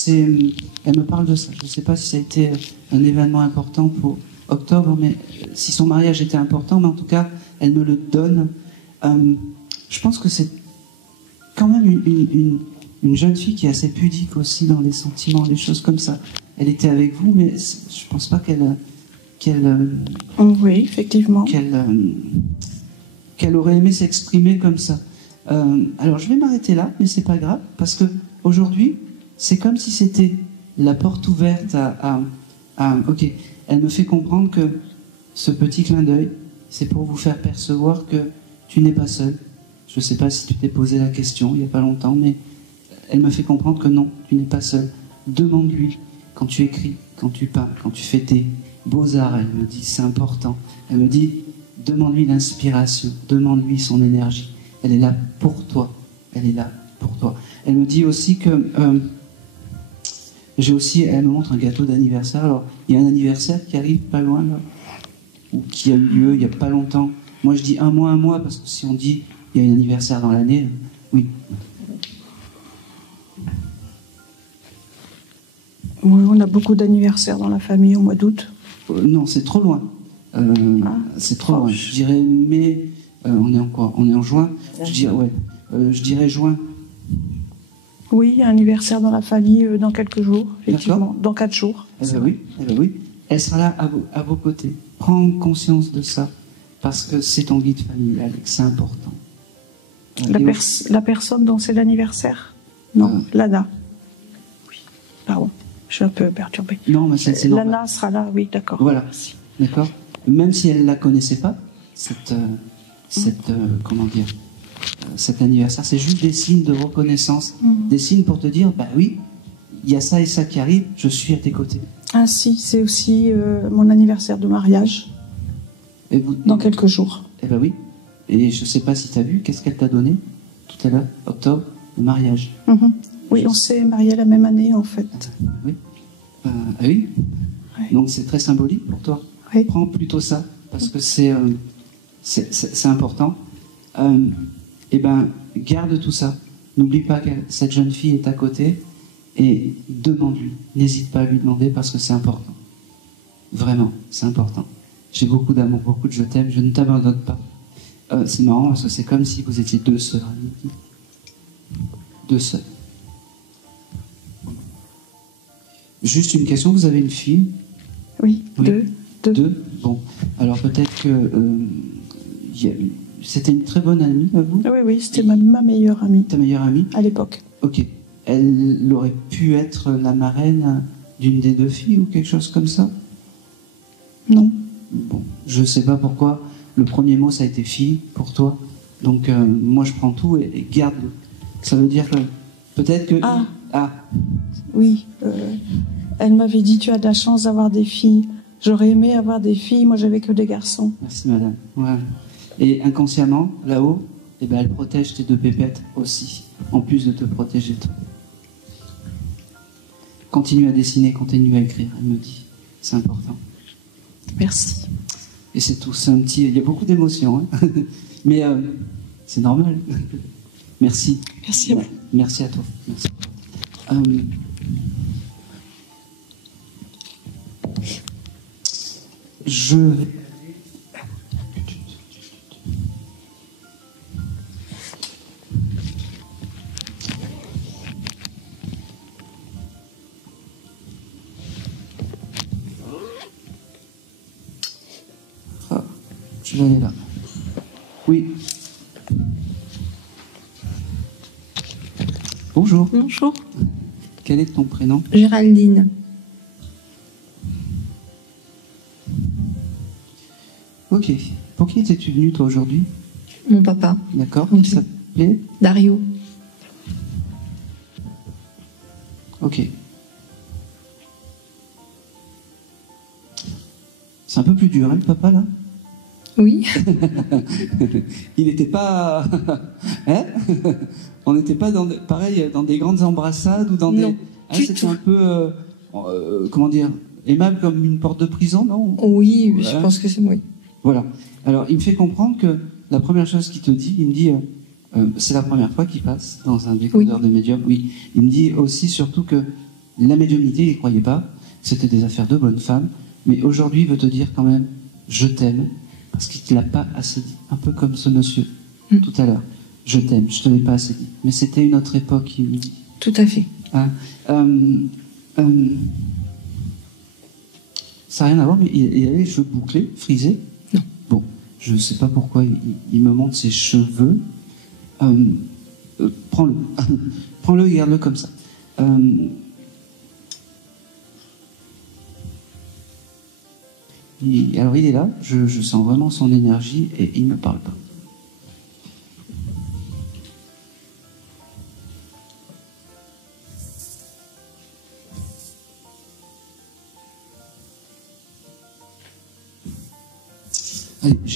elle me parle de ça. Je ne sais pas si ça a été un événement important pour octobre, mais si son mariage était important, mais en tout cas, elle me le donne. Je pense que c'est quand même une jeune fille qui est assez pudique aussi dans les sentiments, les choses comme ça. Elle était avec vous, mais je ne pense pas qu'elle oui, effectivement. Qu'elle aurait aimé s'exprimer comme ça. Alors je vais m'arrêter là, mais c'est pas grave, parce que aujourd'hui, c'est comme si c'était la porte ouverte ok, elle me fait comprendre que ce petit clin d'œil, c'est pour vous faire percevoir que tu n'es pas seul. Je ne sais pas si tu t'es posé la question il n'y a pas longtemps, mais elle me fait comprendre que non, tu n'es pas seul. demande-lui quand tu écris, quand tu peins, quand tu fais tes beaux-arts, elle me dit, c'est important. Elle me dit, demande-lui l'inspiration, demande-lui son énergie. Elle est là pour toi. Elle est là pour toi. Elle me dit aussi que elle me montre un gâteau d'anniversaire. Alors, il y a un anniversaire qui arrive pas loin là, ou qui a eu lieu il y a pas longtemps. Moi, je dis un mois, parce que si on dit il y a un anniversaire dans l'année, oui. Oui, on a beaucoup d'anniversaires dans la famille au mois d'août. Non, c'est trop loin. C'est trop loin. Je dirais mai. On est en quoi? On est en juin. Je dirais juin. Oui, il y a un anniversaire dans la famille dans quelques jours, effectivement, dans 4 jours. Eh ben oui. Elle sera là à vos côtés. Prends conscience de ça, parce que c'est ton guide familial et que c'est important. La personne dont c'est l'anniversaire? Non, Lana. Oui, pardon, je suis un peu perturbée. Non, mais c'est normal. Lana sera là, oui, d'accord. Voilà, d'accord. Même si elle ne la connaissait pas, comment dire, cet anniversaire, c'est juste des signes de reconnaissance, des signes pour te dire, bah oui, il y a ça et ça qui arrive, je suis à tes côtés. Ah si, c'est aussi mon anniversaire de mariage, dans quelques jours. Eh ben oui, et je ne sais pas si tu as vu, qu'est-ce qu'elle t'a donné tout à l'heure, octobre, le mariage. Oui, on s'est mariés la même année en fait. Oui. Oui. Ouais. Donc c'est très symbolique pour toi. Oui. Prends plutôt ça, parce que c'est important. Eh ben, garde tout ça. N'oublie pas que cette jeune fille est à côté et demande-lui. N'hésite pas à lui demander parce que c'est important. Vraiment, c'est important. J'ai beaucoup d'amour, beaucoup de je t'aime, je ne t'abandonne pas. C'est marrant parce que c'est comme si vous étiez deux sœurs. Deux sœurs. Juste une question, vous avez une fille? Oui, deux. Bon, alors peut-être que c'était une très bonne amie à vous? Oui, c'était ma meilleure amie. Ta meilleure amie? À l'époque. Ok. Elle aurait pu être la marraine d'une des deux filles ou quelque chose comme ça? Non. Bon, je sais pas pourquoi. Le premier mot, ça a été fille pour toi. Donc, moi, je prends tout et garde-le. Ça veut dire que peut-être que... Oui. Elle m'avait dit, tu as de la chance d'avoir des filles. J'aurais aimé avoir des filles. Moi, j'avais que des garçons. Merci, madame. Ouais. Et inconsciemment, là-haut, eh ben, elle protège tes deux pépettes aussi, en plus de te protéger toi. Continue à dessiner, continue à écrire, elle me dit. C'est important. Merci. Et c'est tout. C'est un petit... Il y a beaucoup d'émotions, hein. Mais c'est normal. Merci. Merci à vous. Merci à toi. Merci. Je vais... Je vais aller là. Oui. Bonjour. Bonjour. Quel est ton prénom? Géraldine. Ok. Pour qui étais-tu venue, toi, aujourd'hui? Mon papa. D'accord. Ok. Qui s'appelait? Dario. Ok. C'est un peu plus dur, hein, le papa, là? Oui. Il n'était pas... hein? On n'était pas, pareil, dans des grandes embrassades ou dans non, des... Ah, c'était un peu... comment dire? Aimable comme une porte de prison, non? Oui, je pense que c'est moi. Voilà. Alors, il me fait comprendre que la première chose qu'il te dit, il me dit... c'est la première fois qu'il passe dans un décodeur de médium. Oui. Il me dit aussi, surtout, que la médiumnité, il ne croyait pas. C'était des affaires de bonne femme. Mais aujourd'hui, il veut te dire quand même, je t'aime. Parce qu'il ne te l'a pas assez dit. Un peu comme ce monsieur, tout à l'heure. Je t'aime, je ne te l'ai pas assez dit. Mais c'était une autre époque, il me dit. Tout à fait. Hein? Ça n'a rien à voir, mais il a les cheveux bouclés, frisés. Non. Bon, je ne sais pas pourquoi il me montre ses cheveux. Prends-le. Prends-le et garde-le comme ça. Alors il est là, je sens vraiment son énergie et il ne me parle pas.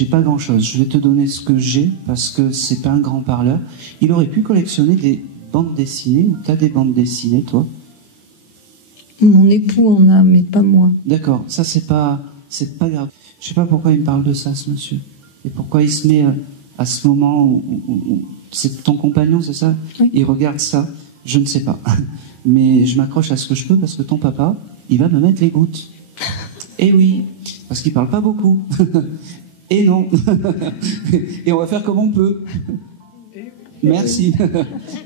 j'ai pas grand-chose. Je vais te donner ce que j'ai, parce que c'est pas un grand parleur. Il aurait pu collectionner des bandes dessinées, ou t'as des bandes dessinées, toi? Mon époux en a, mais pas moi. D'accord, ça c'est pas grave. Je sais pas pourquoi il me parle de ça, ce monsieur. Et pourquoi il se met à ce moment où c'est ton compagnon, c'est ça? Oui. Il regarde ça, je ne sais pas. Mais je m'accroche à ce que je peux parce que ton papa, il va me mettre les gouttes. Et oui, parce qu'il parle pas beaucoup. Et non. Et on va faire comme on peut. Merci.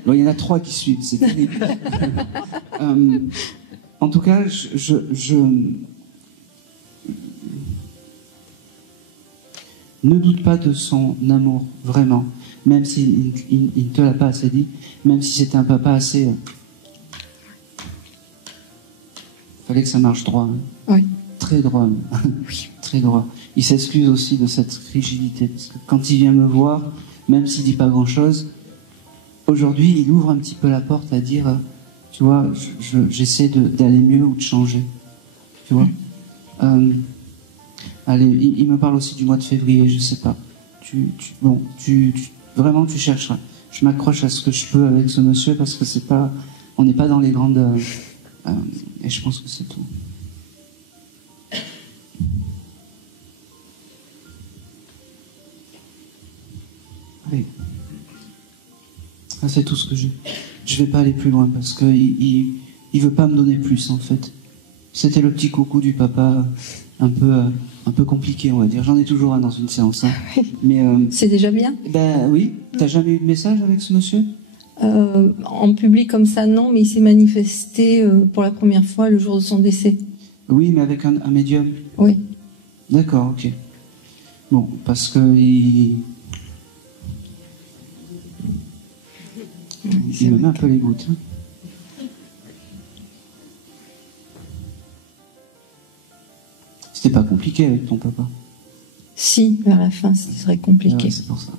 Bon, il y en a 3 qui suivent, c'est terrible. En tout cas, ne doute pas de son amour, vraiment. Même s'il ne te l'a pas assez dit, même si c'était un papa assez... fallait que ça marche droit. Hein. Oui. Très droit. Oui. Très droit. Il s'excuse aussi de cette rigidité. Parce que quand il vient me voir, même s'il dit pas grand-chose, aujourd'hui, il ouvre un petit peu la porte à dire, tu vois, j'essaie d'aller mieux ou de changer. Tu vois. Allez, il me parle aussi du mois de février, je sais pas. Vraiment, tu chercheras. Je m'accroche à ce que je peux avec ce monsieur parce que c'est pas, on n'est pas dans les grandes. Et je pense que c'est tout. Allez. Ça, c'est tout ce que j'ai. Je vais pas aller plus loin parce que il veut pas me donner plus en fait. C'était le petit coucou du papa, un peu compliqué, on va dire. J'en ai toujours un dans une séance. Hein. Mais c'est déjà bien. Ben oui. T'as jamais eu de message avec ce monsieur? En public comme ça, non, mais il s'est manifesté pour la première fois le jour de son décès. Oui, mais avec un médium. Oui. D'accord, ok. Bon, parce que il me met un peu les gouttes. Hein. C'était pas compliqué avec ton papa? Si, vers la fin, c'était très compliqué. Ouais, c'est pour ça.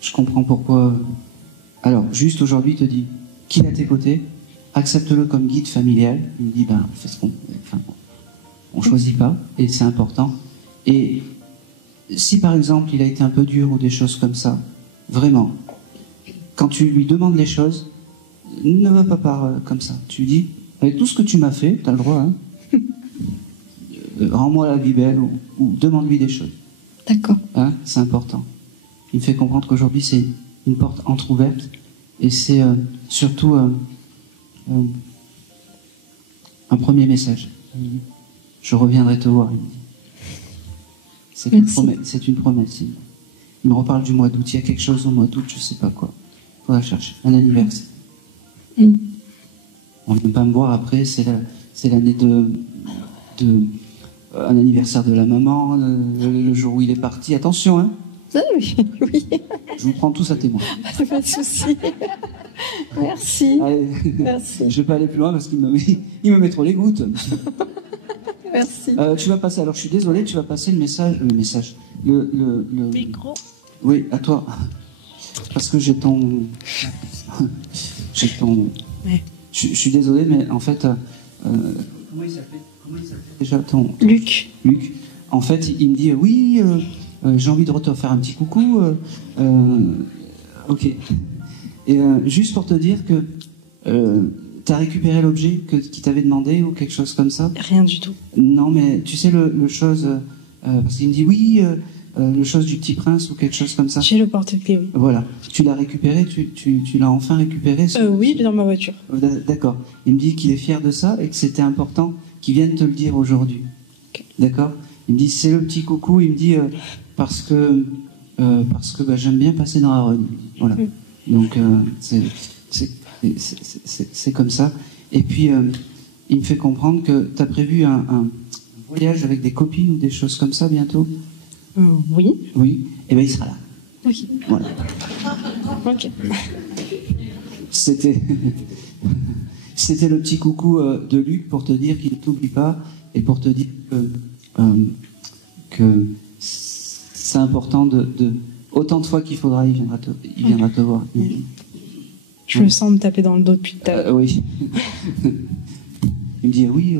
Je comprends pourquoi. Alors, juste aujourd'hui, il te dit qu'il est à tes côtés, accepte-le comme guide familial. Il me dit, ben, fais ce qu'on. Enfin, on choisit pas, et c'est important. Et si par exemple, il a été un peu dur ou des choses comme ça, vraiment, quand tu lui demandes les choses, ne va pas par comme ça. Tu lui dis, avec tout ce que tu m'as fait, tu as le droit, hein, rends-moi la vie belle ou demande-lui des choses. D'accord. Hein, c'est important. Il me fait comprendre qu'aujourd'hui, c'est une porte entrouverte et c'est surtout un premier message. Je reviendrai te voir, il me dit. C'est une promesse. Il me reparle du mois d'août. Il y a quelque chose au mois d'août, je sais pas quoi. Il faudra chercher. Un anniversaire. On ne vient pas me voir après, c'est l'année de un anniversaire de la maman, le jour où il est parti. Attention, hein. Oui. Je vous prends tous à témoin. Pas de souci. Merci. Allez. Merci. Je vais pas aller plus loin parce qu'il me met trop les gouttes. Merci. Tu vas passer, alors je suis désolé, tu vas passer le message. Le micro. Oui, à toi. Parce que j'ai ton... Ouais. Je suis désolé, mais en fait... Comment il s'appelait déjà ton... Luc. En fait, il me dit, oui, j'ai envie de te faire un petit coucou. Ok. Et juste pour te dire que... t'as récupéré l'objet qu'il t'avait demandé ou quelque chose comme ça? Rien du tout. Non, mais tu sais le chose... parce qu'il me dit, oui, le chose du Petit Prince ou quelque chose comme ça. J'ai le porte-clés, oui. Voilà. Tu l'as récupéré, tu l'as enfin récupéré Oui, il est dans ma voiture. D'accord. Il me dit qu'il est fier de ça et que c'était important qu'il vienne te le dire aujourd'hui. Okay. D'accord. Il me dit, c'est le petit coucou, il me dit, parce que bah, j'aime bien passer dans la rue. Voilà. Donc, c'est comme ça. Et puis, il me fait comprendre que tu as prévu un voyage avec des copines ou des choses comme ça bientôt. Oui. Oui. Et bien, il sera là. Oui. Voilà. Ok. C'était le petit coucou de Luc pour te dire qu'il ne t'oublie pas et pour te dire que c'est important de autant de fois qu'il faudra, il viendra te voir. Je me sens me taper dans le dos depuis tout à l'heure. Oui. Il me dit, oui,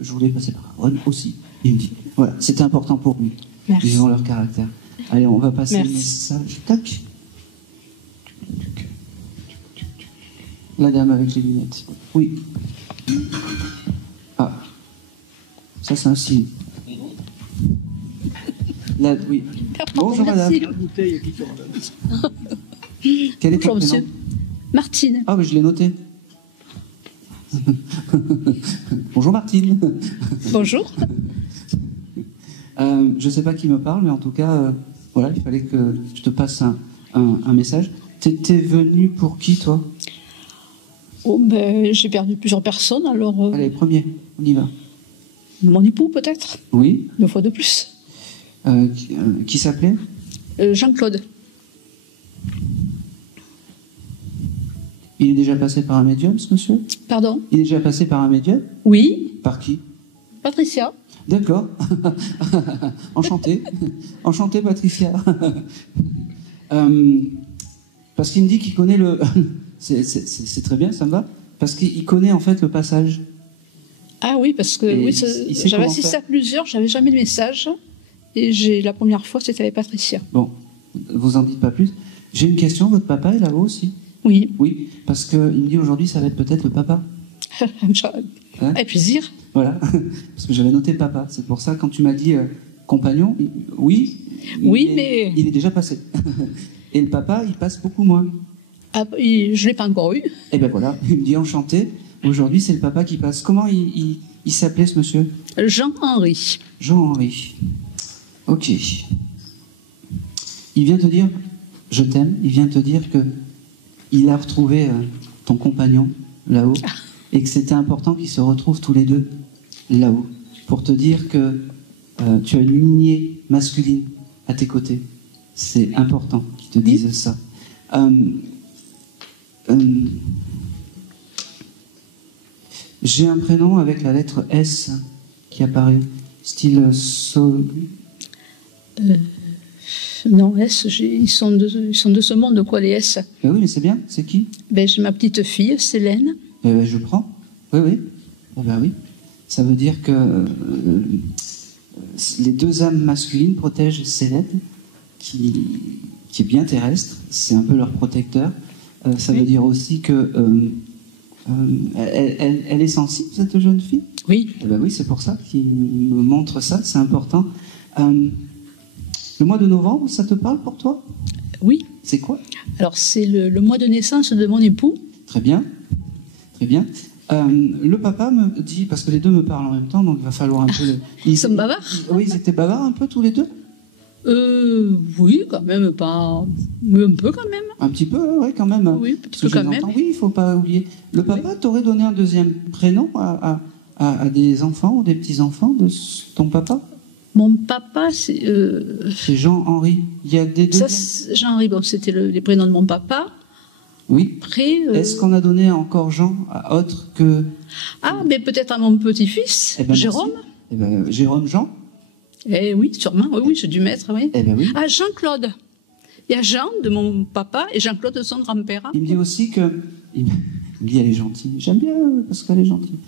je voulais passer par Ron aussi. Il me dit, voilà, c'était important pour lui. Merci. Ils ont leur caractère. Allez, on va passer le Merci. message. Tac. La dame avec les lunettes. Oui. Ah. Ça, c'est un signe. Là, oui. Bonjour, madame. Quel est ton Bonjour, monsieur. prénom? Martine. Ah, mais je l'ai noté. Bonjour, Martine. Bonjour. Je ne sais pas qui me parle, mais en tout cas, voilà, il fallait que je te passe un message. T'étais venu pour qui, toi? Oh, ben, j'ai perdu plusieurs personnes, alors Allez, premier, on y va. mon époux peut-être, Oui. 2 fois de plus. Qui s'appelait? Jean-Claude. Il est déjà passé par un médium, ce monsieur? Pardon? Il est déjà passé par un médium? Oui. Par qui? Patricia. D'accord. Enchanté. Enchanté, Patricia. Parce qu'il me dit qu'il connaît le... c'est très bien, ça me va. Parce qu'il connaît en fait le passage. Ah oui, parce que Et oui, il sait j'avais comment assisté faire. à plusieurs, j'avais jamais de message. Et la première fois, c'était avec Patricia. Bon, vous en dites pas plus. J'ai une question, votre papa est là-haut aussi? Oui. Oui, parce qu'il me dit aujourd'hui, ça va être peut-être le papa. Hein? Avec plaisir. Voilà, parce que j'avais noté papa. C'est pour ça, quand tu m'as dit compagnon, oui. Oui, mais... Il est déjà passé. Et le papa, il passe beaucoup moins. Ah, je ne l'ai pas encore eu. Et ben voilà, il me dit enchanté. Aujourd'hui, c'est le papa qui passe. Comment il s'appelait, ce monsieur? Jean-Henri. Jean-Henri. Ok. Il vient te dire, je t'aime. Il vient te dire que il a retrouvé ton compagnon là-haut et que c'était important qu'ils se retrouvent tous les deux là-haut pour te dire que tu as une lignée masculine à tes côtés. C'est important qu'ils te disent ça. J'ai un prénom avec la lettre S qui apparaît, style Sol. Non, S, ils sont de ce monde, quoi, les S. Ben oui, mais c'est bien. C'est qui? Ben, j'ai ma petite fille, Célène. Ben, je prends. Oui, oui. Eh ben oui. Ça veut dire que les deux âmes masculines protègent Célène, qui est bien terrestre. C'est un peu leur protecteur. Ça veut dire aussi que elle est sensible, cette jeune fille? Oui. Eh ben oui, c'est pour ça qu'il me montre ça. C'est important. Le mois de novembre, ça te parle pour toi? Oui. C'est quoi? Alors, c'est le mois de naissance de mon époux. Très bien. Très bien. Le papa me dit, parce que les deux me parlent en même temps, donc il va falloir un peu... Ils sont bavards? Oui, ils étaient bavards un peu tous les deux? Oui, quand même, pas... Mais un peu quand même. Un petit peu, oui, quand même. Oui, un Parce petit que peu quand je les même. entends. Oui, il ne faut pas oublier. Le papa t'aurait donné un deuxième prénom à des enfants ou des petits-enfants de ton papa? Mon papa, c'est... C'est Jean-Henri. Il y a des deux... Jean-Henri, bon, c'était les prénoms de mon papa. Oui. Après... Est-ce qu'on a donné encore Jean à autre que... Ah, mais peut-être à mon petit-fils, Eh ben, Jérôme. Eh ben, Jérôme Jean? Eh oui, sûrement, oui, j'ai dû mettre, oui. Eh ben oui. Ah, Jean-Claude. Il y a Jean de mon papa et Jean-Claude de son grand-père. Il me dit aussi que... Il me dit, elle est gentille. J'aime bien parce qu'elle est gentille.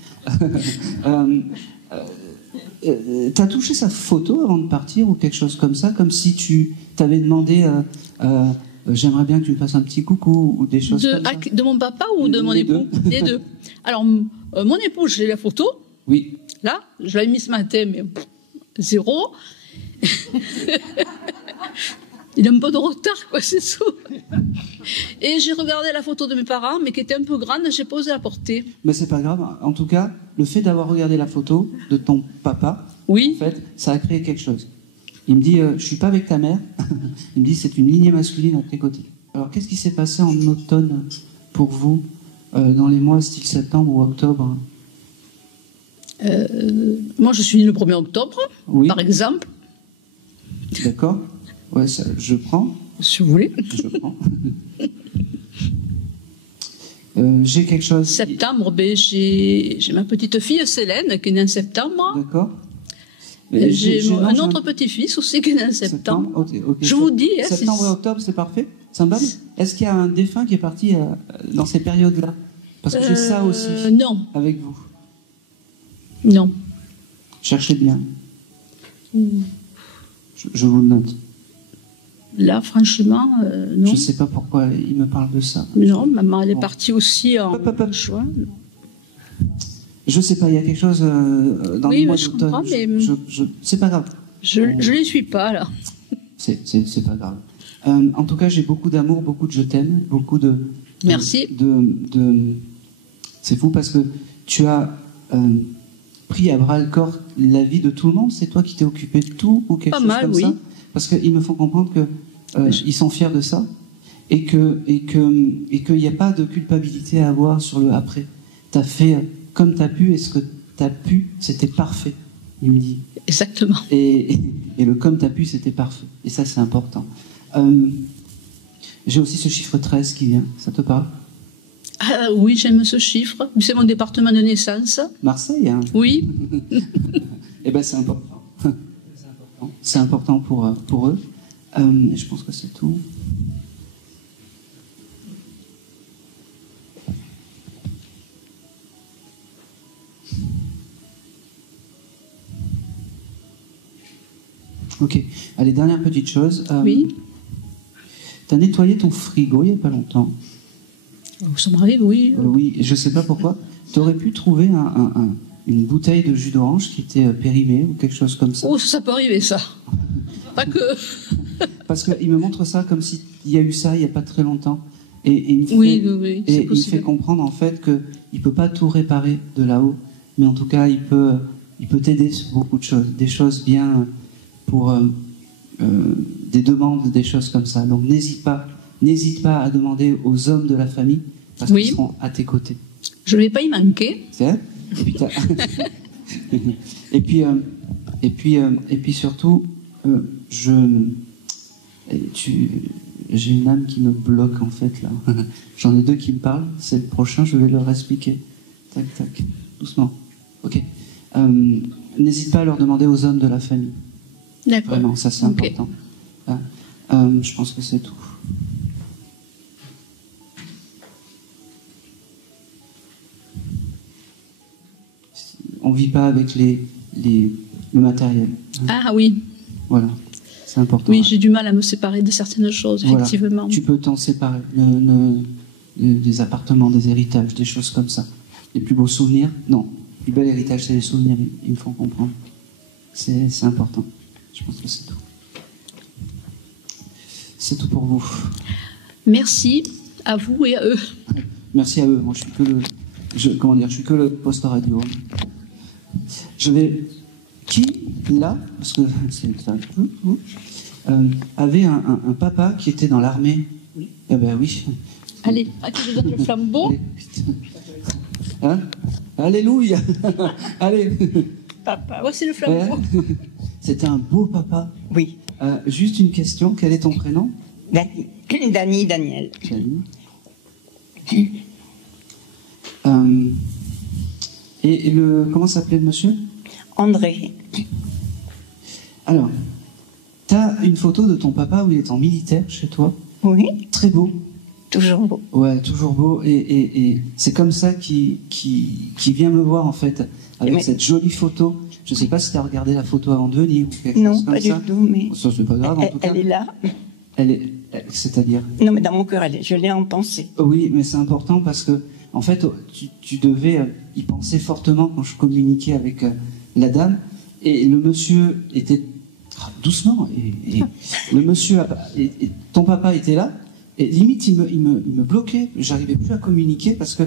T'as touché sa photo avant de partir ou quelque chose comme ça, comme si tu t'avais demandé j'aimerais bien que tu me fasses un petit coucou ou des choses comme ça. De mon papa ou de mon Les époux? Les deux. Alors, mon époux, j'ai la photo. Oui. Là, je l'avais mis ce matin, mais zéro. Il a un peu de retard, quoi, c'est tout. Et j'ai regardé la photo de mes parents, mais qui était un peu grande, j'ai pas osé la porter. Mais c'est pas grave. En tout cas, le fait d'avoir regardé la photo de ton papa, oui. En fait, ça a créé quelque chose. Il me dit, je suis pas avec ta mère. Il me dit, c'est une lignée masculine à tes côtés. Alors, qu'est-ce qui s'est passé en automne pour vous, dans les mois style septembre ou octobre? Moi, je suis née le 1er octobre, oui. Par exemple. D'accord. Ouais, ça, je prends. Si vous voulez. Je prends. J'ai quelque chose. Septembre, ben, j'ai ma petite fille Célène qui est née en septembre. D'accord. J'ai un autre petit-fils aussi qui est né en septembre. Okay. Je vous dis... Septembre et octobre, c'est parfait. Sympa. Est-ce qu'il y a un défunt qui est parti dans ces périodes-là? Parce que j'ai ça aussi. Non. Avec vous. Non. Cherchez bien. Je vous le note. Là, franchement, non. Je ne sais pas pourquoi il me parle de ça. Non, maman, elle est partie aussi en juin. Je ne sais pas, il y a quelque chose dans le mois d'automne. Mais c'est pas grave. Je ne les suis pas, là. C'est pas grave. En tout cas, j'ai beaucoup d'amour, beaucoup de je t'aime, beaucoup de... Merci. C'est fou parce que tu as pris à bras-le-corps la vie de tout le monde. C'est toi qui t'es occupé de tout ou quelque chose comme ça? Parce qu'ils me font comprendre que ils sont fiers de ça et qu'il n'y a pas de culpabilité à avoir sur le après. Tu as fait comme tu as pu et ce que tu as pu, c'était parfait, il me dit. Exactement. Et le comme tu as pu, c'était parfait. Et ça, c'est important. J'ai aussi ce chiffre 13 qui vient. Ça te parle? Ah oui, j'aime ce chiffre. C'est mon département de naissance. Marseille, hein? Oui. Eh bien, c'est important. C'est important pour eux. Je pense que c'est tout. Ok. Allez, dernière petite chose. Oui. Tu as nettoyé ton frigo il n'y a pas longtemps. Ça m'arrive, oui. Oui, je ne sais pas pourquoi. Tu aurais pu trouver une bouteille de jus d'orange qui était périmée ou quelque chose comme ça. Oh, ça peut arriver, ça. Pas que. Parce qu'il me montre ça comme s'il y a eu ça il n'y a pas très longtemps. Et il me fait comprendre en fait qu'il ne peut pas tout réparer de là-haut, mais en tout cas il peut t'aider sur beaucoup de choses, des choses bien pour des demandes, des choses comme ça. Donc n'hésite pas à demander aux hommes de la famille parce qu'ils seront à tes côtés. Je ne vais pas y manquer. C'est vrai? Et puis surtout, j'ai une âme qui me bloque en fait là. J'en ai deux qui me parlent. C'est le prochain, je vais leur expliquer. Tac, tac, doucement. Ok. N'hésite pas à leur demander aux hommes de la famille. D'accord. Vraiment, ça c'est important. Je pense que c'est tout. On vit pas avec le matériel. Ah oui. Voilà, c'est important. Oui, j'ai du mal à me séparer de certaines choses, effectivement. Voilà. Tu peux t'en séparer. Des appartements, des héritages, des choses comme ça. Les plus beaux souvenirs, non. Le plus bel héritage, c'est les souvenirs, ils me font comprendre. C'est important. Je pense que c'est tout. C'est tout pour vous. Merci à vous et à eux. Merci à eux. Moi, je suis que le poste radio. Je vais... Qui, là, parce que ça avait un papa qui était dans l'armée. Oui. Eh ben oui. Allez, à qui je donne le flambeau? Hein? Alléluia. Allez. Papa, voici le flambeau. C'était un beau papa. Oui. Juste une question, quel est ton prénom? Dany, Daniel. Et comment s'appelait le monsieur? André. Alors, tu as une photo de ton papa où il est en militaire chez toi? Oui. Très beau. Toujours beau. Ouais, toujours beau. Et c'est comme ça qu'il vient me voir, en fait, avec cette jolie photo. Je ne sais pas si tu as regardé la photo avant de venir ou quelque chose comme ça. Non, pas du tout, mais... Ça, c'est pas grave, en tout cas. Elle est là. C'est-à-dire? Non, mais dans mon cœur, je l'ai en pensée. Oui, mais c'est important parce que, en fait, tu devais y penser fortement quand je communiquais avec la dame. Et le monsieur était... doucement. Et le monsieur... Et ton papa était là. Et limite, il me bloquait. J'arrivais plus à communiquer parce que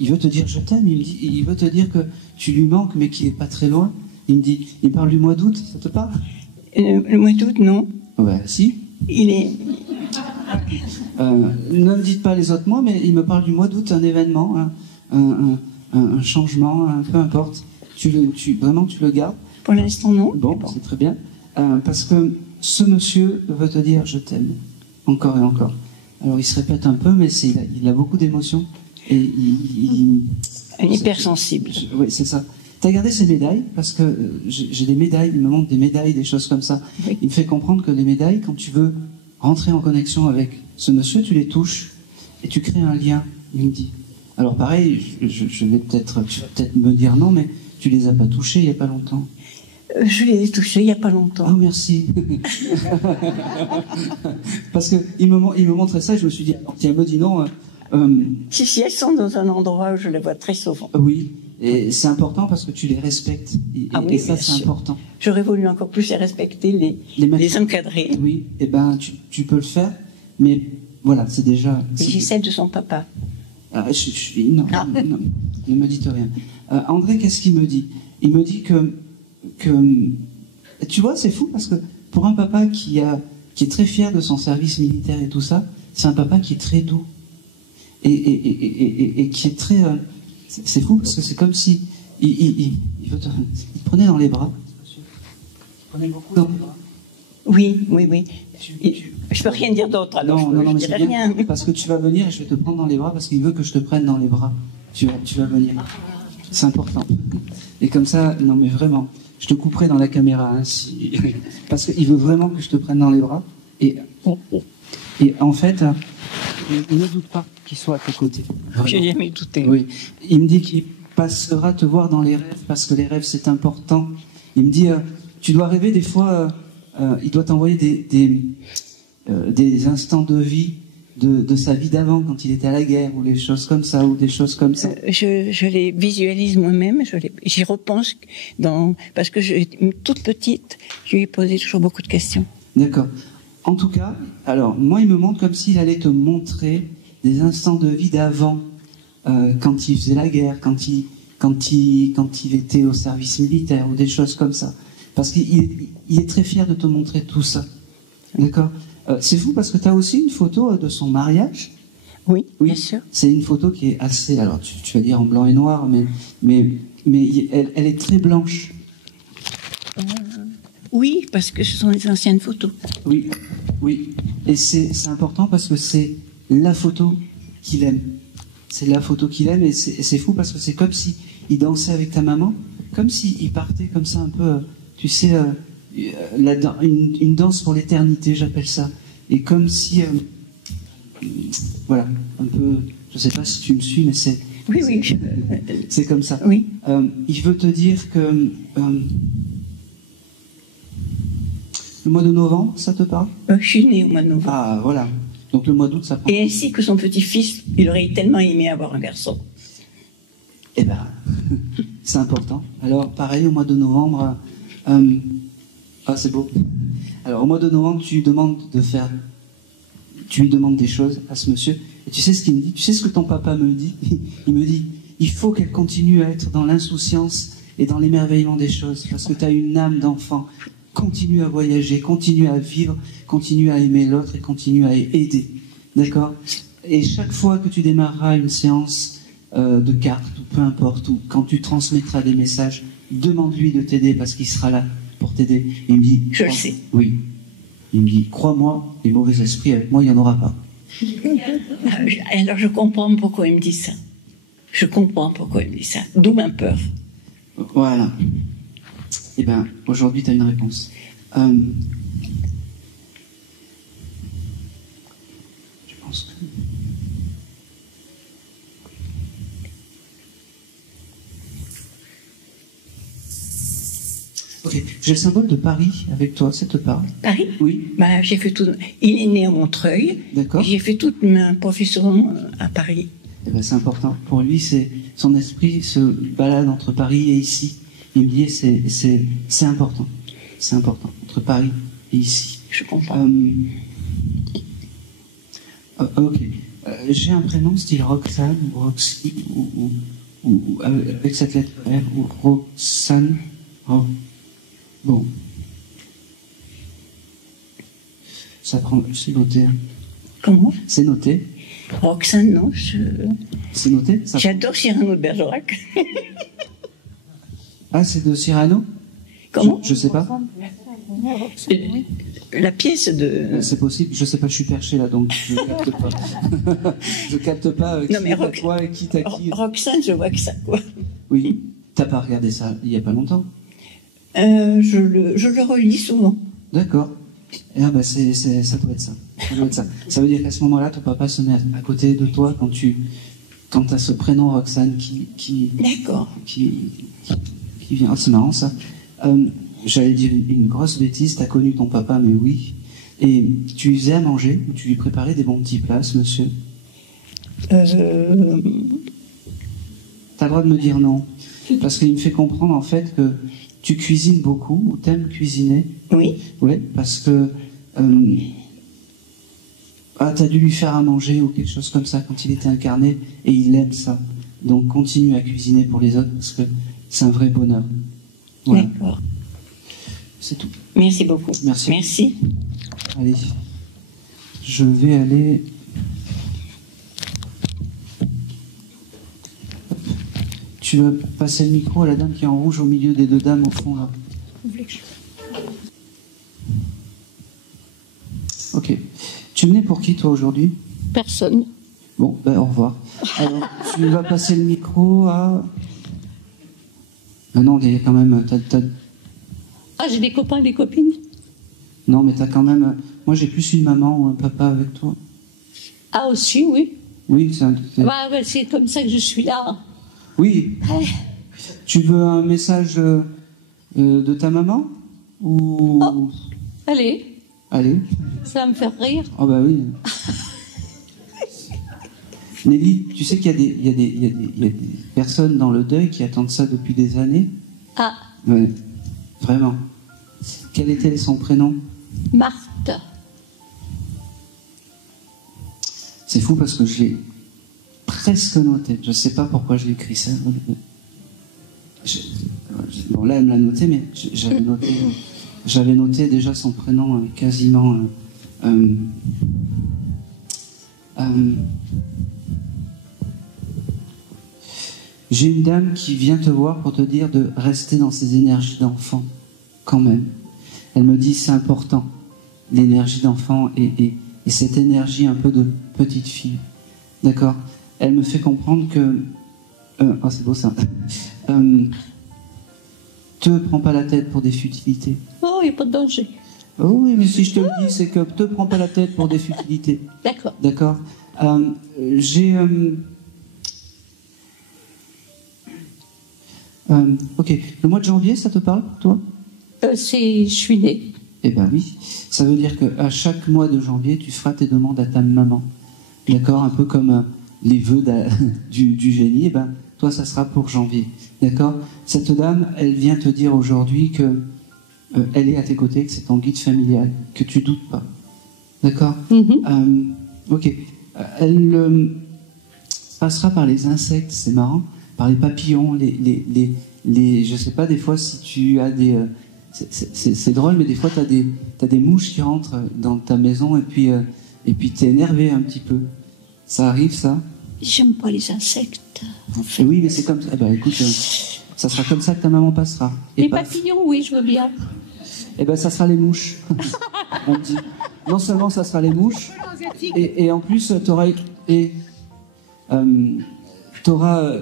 il veut te dire je t'aime. Il veut te dire que tu lui manques, mais qu'il est pas très loin. Il me parle du mois d'août. Ça te parle? Le mois d'août, non. Ouais, si. Il est... ne me dites pas les autres mois, mais il me parle du mois d'août, un événement, un changement, peu importe. Vraiment, tu le gardes? Pour l'instant, non. Bon, c'est très bien. Parce que ce monsieur veut te dire je t'aime. Encore et encore. Alors il se répète un peu, mais il a beaucoup d'émotions. Et un hypersensible. Oui, c'est ça. Tu as gardé ces médailles, parce que j'ai des médailles, il me montre des médailles, des choses comme ça. Oui. Il me fait comprendre que les médailles, quand tu veux rentrer en connexion avec ce monsieur, tu les touches et tu crées un lien, il me dit. Alors pareil, tu vas peut-être me dire non, mais tu les as pas touchés il n'y a pas longtemps. Je l'ai touché il n'y a pas longtemps. Oh, merci. Parce qu'il me montrait ça et je me suis dit, tiens, elle me dit non. Si elles sont dans un endroit où je les vois très souvent. Oui, et c'est important parce que tu les respectes. Et ça, c'est important. J'aurais voulu encore plus les respecter, les encadrer. Oui, et ben tu peux le faire, mais voilà, c'est déjà... J'ai celle de son papa. Non, ne me dites rien. André, qu'est-ce qu'il me dit? Il me dit que... Tu vois, c'est fou parce que pour un papa qui est très fier de son service militaire et tout ça, c'est un papa qui est très doux. Et qui est très... c'est fou parce que c'est comme si il te prenait dans les bras. Il prenait beaucoup dans les bras. Oui. Je peux rien dire d'autre, alors non, je mais dirais c'est bien, rien. parce que tu vas venir et je vais te prendre dans les bras parce qu'il veut que je te prenne dans les bras. Tu vas venir. C'est important. Et comme ça, non mais vraiment, je te couperai dans la caméra, hein, parce qu'il veut vraiment que je te prenne dans les bras. Et en fait, il ne doute pas qu'il soit à tes côtés. J'ai jamais douté. Oui. Il me dit qu'il passera te voir dans les rêves parce que les rêves c'est important. Il me dit, tu dois rêver des fois. Il doit t'envoyer des instants de vie de sa vie d'avant quand il était à la guerre ou des choses comme ça Je les visualise moi-même, j'y repense parce que toute petite, je lui ai posé toujours beaucoup de questions. D'accord. En tout cas, alors moi il me montre comme s'il allait te montrer des instants de vie d'avant, quand il faisait la guerre, quand il était au service militaire ou des choses comme ça. Parce qu'il est très fier de te montrer tout ça. D'accord. C'est fou parce que tu as aussi une photo de son mariage. Oui, bien sûr. C'est une photo qui est assez... Alors, tu vas dire en blanc et noir, mais elle est très blanche. Oui, parce que ce sont les anciennes photos. Oui. Et c'est important parce que c'est la photo qu'il aime. C'est la photo qu'il aime et c'est fou parce que c'est comme si il dansait avec ta maman, comme s'il partait comme ça un peu... Tu sais, une danse pour l'éternité, j'appelle ça. Et comme si... voilà, un peu... Je ne sais pas si tu me suis, mais c'est... Oui. C'est comme ça. Oui. Il veut te dire que... le mois de novembre, ça te parle? Je suis née au mois de novembre. Ah, voilà. Donc le mois d'août, ça parle. Et ainsi que son petit-fils, il aurait tellement aimé avoir un garçon. Eh ben, c'est important. Alors, pareil, au mois de novembre... c'est beau. Alors, au mois de novembre, tu lui demandes des choses à ce monsieur. Et tu sais ce qu'il me dit? Tu sais ce que ton papa me dit? Il me dit, il faut qu'elle continue à être dans l'insouciance et dans l'émerveillement des choses, parce que tu as une âme d'enfant. Continue à voyager, continue à vivre, continue à aimer l'autre et continue à aider. D'accord? Et chaque fois que tu démarreras une séance de cartes, ou peu importe, ou quand tu transmettras des messages, demande-lui de t'aider parce qu'il sera là pour t'aider. Il me dit... Je le sais. Oui. Il me dit, crois-moi, les mauvais esprits avec moi, il n'y en aura pas. Alors je comprends pourquoi il me dit ça. D'où ma peur. Voilà. Eh bien, aujourd'hui, tu as une réponse. Je pense que... Ok, j'ai le symbole de Paris avec toi, ça te parle? Paris? Oui. J'ai fait tout. Il est né à Montreuil. D'accord. J'ai fait toute ma profession à Paris. Eh ben, c'est important. Pour lui, son esprit se balade entre Paris et ici. Il me dit, c'est important. C'est important, entre Paris et ici. Je comprends. Ok. J'ai un prénom style Roxane ou Roxy ou avec cette lettre R ou Roxane. Oh. Bon. Ça prend... C'est noté. Comment? C'est noté. Roxane, non. C'est noté? J'adore Cyrano de Bergerac. Ah, c'est de Cyrano? Comment? Je sais pas. La pièce de... C'est possible, je sais pas, je suis perché là, donc je capte pas. Je capte pas qui est quoi et qui t'a qui. Roxane, je vois que ça, quoi. Oui. T'as pas regardé ça il y a pas longtemps? Je le relis souvent. D'accord. Ah bah ça doit être ça. Ça doit être ça. Ça veut dire qu'à ce moment-là, ton papa se met à côté de toi quand t'as ce prénom Roxane qui... D'accord. Qui vient. Oh, c'est marrant ça. j'allais dire une grosse bêtise, t'as connu ton papa, mais oui. Et tu lui faisais à manger, ou tu lui préparais des bons petits plats, ce monsieur? T'as le droit de me dire non. Parce qu'il me fait comprendre en fait que tu cuisines beaucoup, ou t'aimes cuisiner. Oui. Oui, parce que t'as dû lui faire à manger ou quelque chose comme ça quand il était incarné, et il aime ça. Donc continue à cuisiner pour les autres parce que c'est un vrai bonheur. Voilà. D'accord. C'est tout. Merci beaucoup. Merci. Merci. Allez. Je vais aller... Tu vas passer le micro à la dame qui est en rouge au milieu des deux dames au fond là. Ok. Tu venais pour qui toi aujourd'hui? Personne. Bon, ben au revoir. Alors, tu vas passer le micro à... non, il y a quand même... Ah, j'ai des copains et des copines. Non, mais t'as quand même... Moi, j'ai plus une maman ou un papa avec toi. Ah, aussi, oui. Oui, c'est comme ça que je suis là. Oui. Ouais. Tu veux un message de ta maman ou... Oh, allez. Allez. Ça va me faire rire. Oh bah oui. Nelly, tu sais qu'il y a des personnes dans le deuil qui attendent ça depuis des années. Ah. Ouais. Vraiment. Quel était son prénom? Marthe. C'est fou parce que je l'ai presque noté. Je ne sais pas pourquoi je l'ai écrit ça. Bon, là, elle me l'a noté, mais j'avais noté déjà son prénom quasiment... J'ai une dame qui vient te voir pour te dire de rester dans ses énergies d'enfant, quand même. Elle me dit c'est important, l'énergie d'enfant et cette énergie un peu de petite fille. D'accord? Elle me fait comprendre que... oh, c'est beau ça. Te prends pas la tête pour des futilités. Oh, il n'y a pas de danger. Oh oui, mais si je te le dis, c'est que te prends pas la tête pour des futilités. D'accord. D'accord. Ok. Le mois de janvier, ça te parle, toi? Je suis née. Eh ben oui. Ça veut dire qu'à chaque mois de janvier, tu feras tes demandes à ta maman. D'accord? Un peu comme les vœux du génie. Eh ben, toi, ça sera pour janvier. D'accord? Cette dame, elle vient te dire aujourd'hui que elle est à tes côtés, que c'est ton guide familial, que tu doutes pas. D'accord? Ok. Elle passera par les insectes, c'est marrant, par les papillons, je sais pas, des fois, si tu as des... c'est drôle, mais des fois, t'as des mouches qui rentrent dans ta maison et puis t'es énervé un petit peu. Ça arrive, ça? J'aime pas les insectes. Et oui, mais c'est comme ça. Eh ben, écoute, ça sera comme ça que ta maman passera. Et les papillons, oui, je veux bien. Eh ben, ça sera les mouches. On me dit. Non seulement ça sera les mouches, et en plus, t'auras...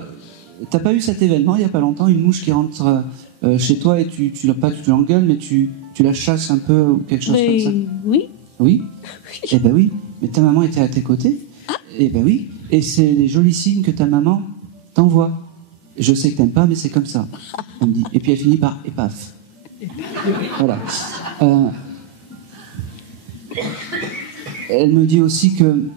T'as pas eu cet événement il y a pas longtemps, une mouche qui rentre chez toi et tu l'engueules, mais tu la chasses un peu ou quelque chose comme ça? Oui. Oui? Eh ben oui. Mais ta maman était à tes côtés? Ah. Eh ben oui. Et c'est les jolis signes que ta maman t'envoie. Je sais que t'aimes pas, mais c'est comme ça. Elle me dit. Et puis elle finit par et paf. Voilà. Elle me dit aussi que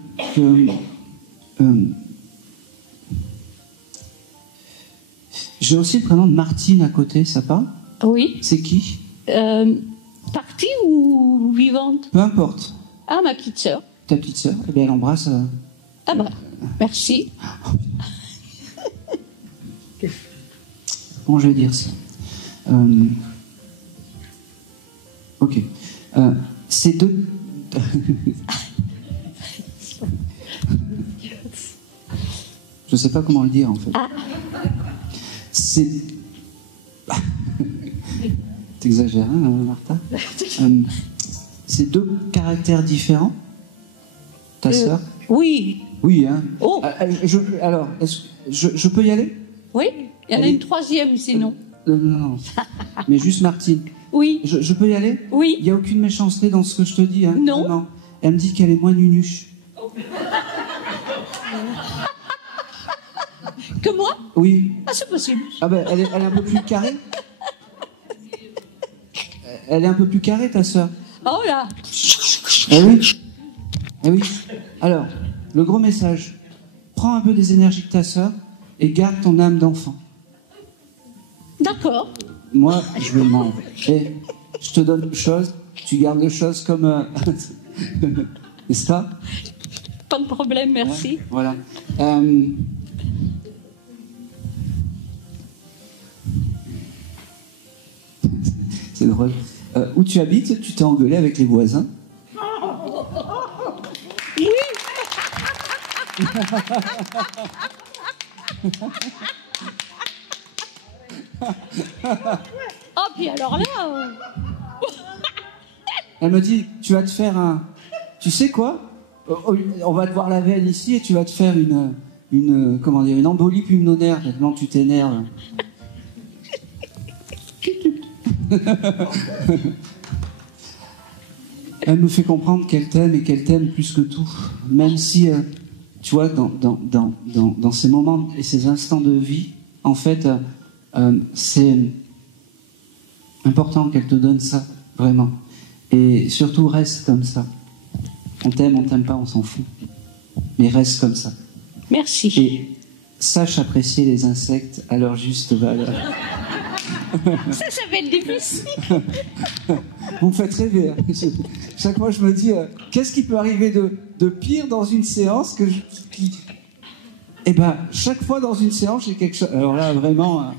j'ai aussi le prénom de Martine à côté, ça parle? Oui. C'est qui? Partie ou vivante? Peu importe. Ah, ma petite sœur. Ta petite sœur? Eh bien, elle embrasse... Ah bah, merci. Comment je vais dire ça? Ok. Ces deux... Je sais pas comment le dire, en fait. Ah. C'est... T'exagères, hein, Martha? C'est deux caractères différents? Ta sœur? Oui. Oui, hein. Oh. Alors, je peux y aller? Oui. Il y en a une troisième, sinon. Non. Mais juste Martine. Oui. Je peux y aller? Oui. Il n'y a aucune méchanceté dans ce que je te dis, hein? Non. Non. Elle me dit qu'elle est moins nunuche. Que moi? Oui. Ah, c'est possible. Ah ben, elle est un peu plus carrée? elle est un peu plus carrée, ta sœur. Oh là. Eh oui. Eh oui. Alors, le gros message. Prends un peu des énergies de ta sœur et garde ton âme d'enfant. D'accord. Moi, je vais m'en... Et je te donne une chose, tu gardes les choses comme... N'est-ce pas? Pas de problème, merci. Ouais, voilà. C'est drôle. Où tu habites, tu t'es engueulé avec les voisins? Oui. Oh, puis alors là... Elle me dit, tu vas te faire un... Tu sais quoi? On va te voir la veine ici et tu vas te faire comment dire, une embolie pulmonaire, tellement tu t'énerves. Elle me fait comprendre qu'elle t'aime et qu'elle t'aime plus que tout. Même si, tu vois, dans ces moments et ces instants de vie, en fait, c'est important qu'elle te donne ça, vraiment. Et surtout, reste comme ça. On t'aime pas, on s'en fout. Mais reste comme ça. Merci. Et sache apprécier les insectes à leur juste valeur. Ça va être difficile. Vous me faites rêver. Hein. Chaque fois, je me dis, qu'est-ce qui peut arriver de pire dans une séance que Eh ben, chaque fois dans une séance, j'ai quelque chose... Alors là, vraiment...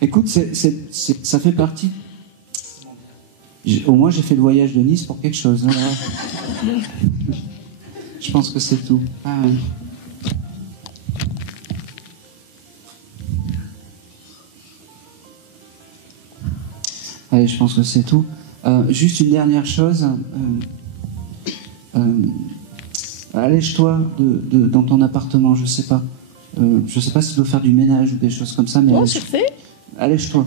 Écoute, ça fait partie... Au moins, j'ai fait le voyage de Nice pour quelque chose. Hein. Je pense que c'est tout. Ah, ouais. Allez, je pense que c'est tout. Juste une dernière chose. Allège-toi dans ton appartement, je sais pas. Je sais pas si tu dois faire du ménage ou des choses comme ça, mais Oh, c'est fait. allège-toi.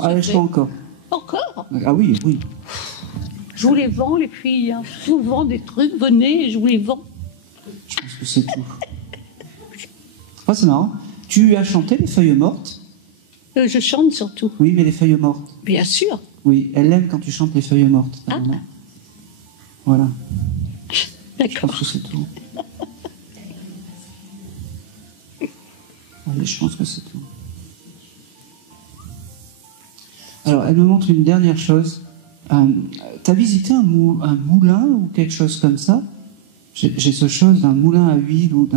Allège-toi encore. Encore? Ah oui, oui. Je vous les vends, les filles. Hein. Je vous vends des trucs, venez, je vous les vends. Je pense que c'est tout. Oh, c'est marrant. Tu as chanté les feuilles mortes? Je chante surtout. Oui, mais les feuilles mortes. Bien sûr. Oui, elle aime quand tu chantes les feuilles mortes. Ah. Voilà. D'accord. Je pense que c'est tout. Allez, je pense que c'est tout. Alors, elle me montre une dernière chose. T'as visité un moulin ou quelque chose comme ça? J'ai ce chose d'un moulin à huile ou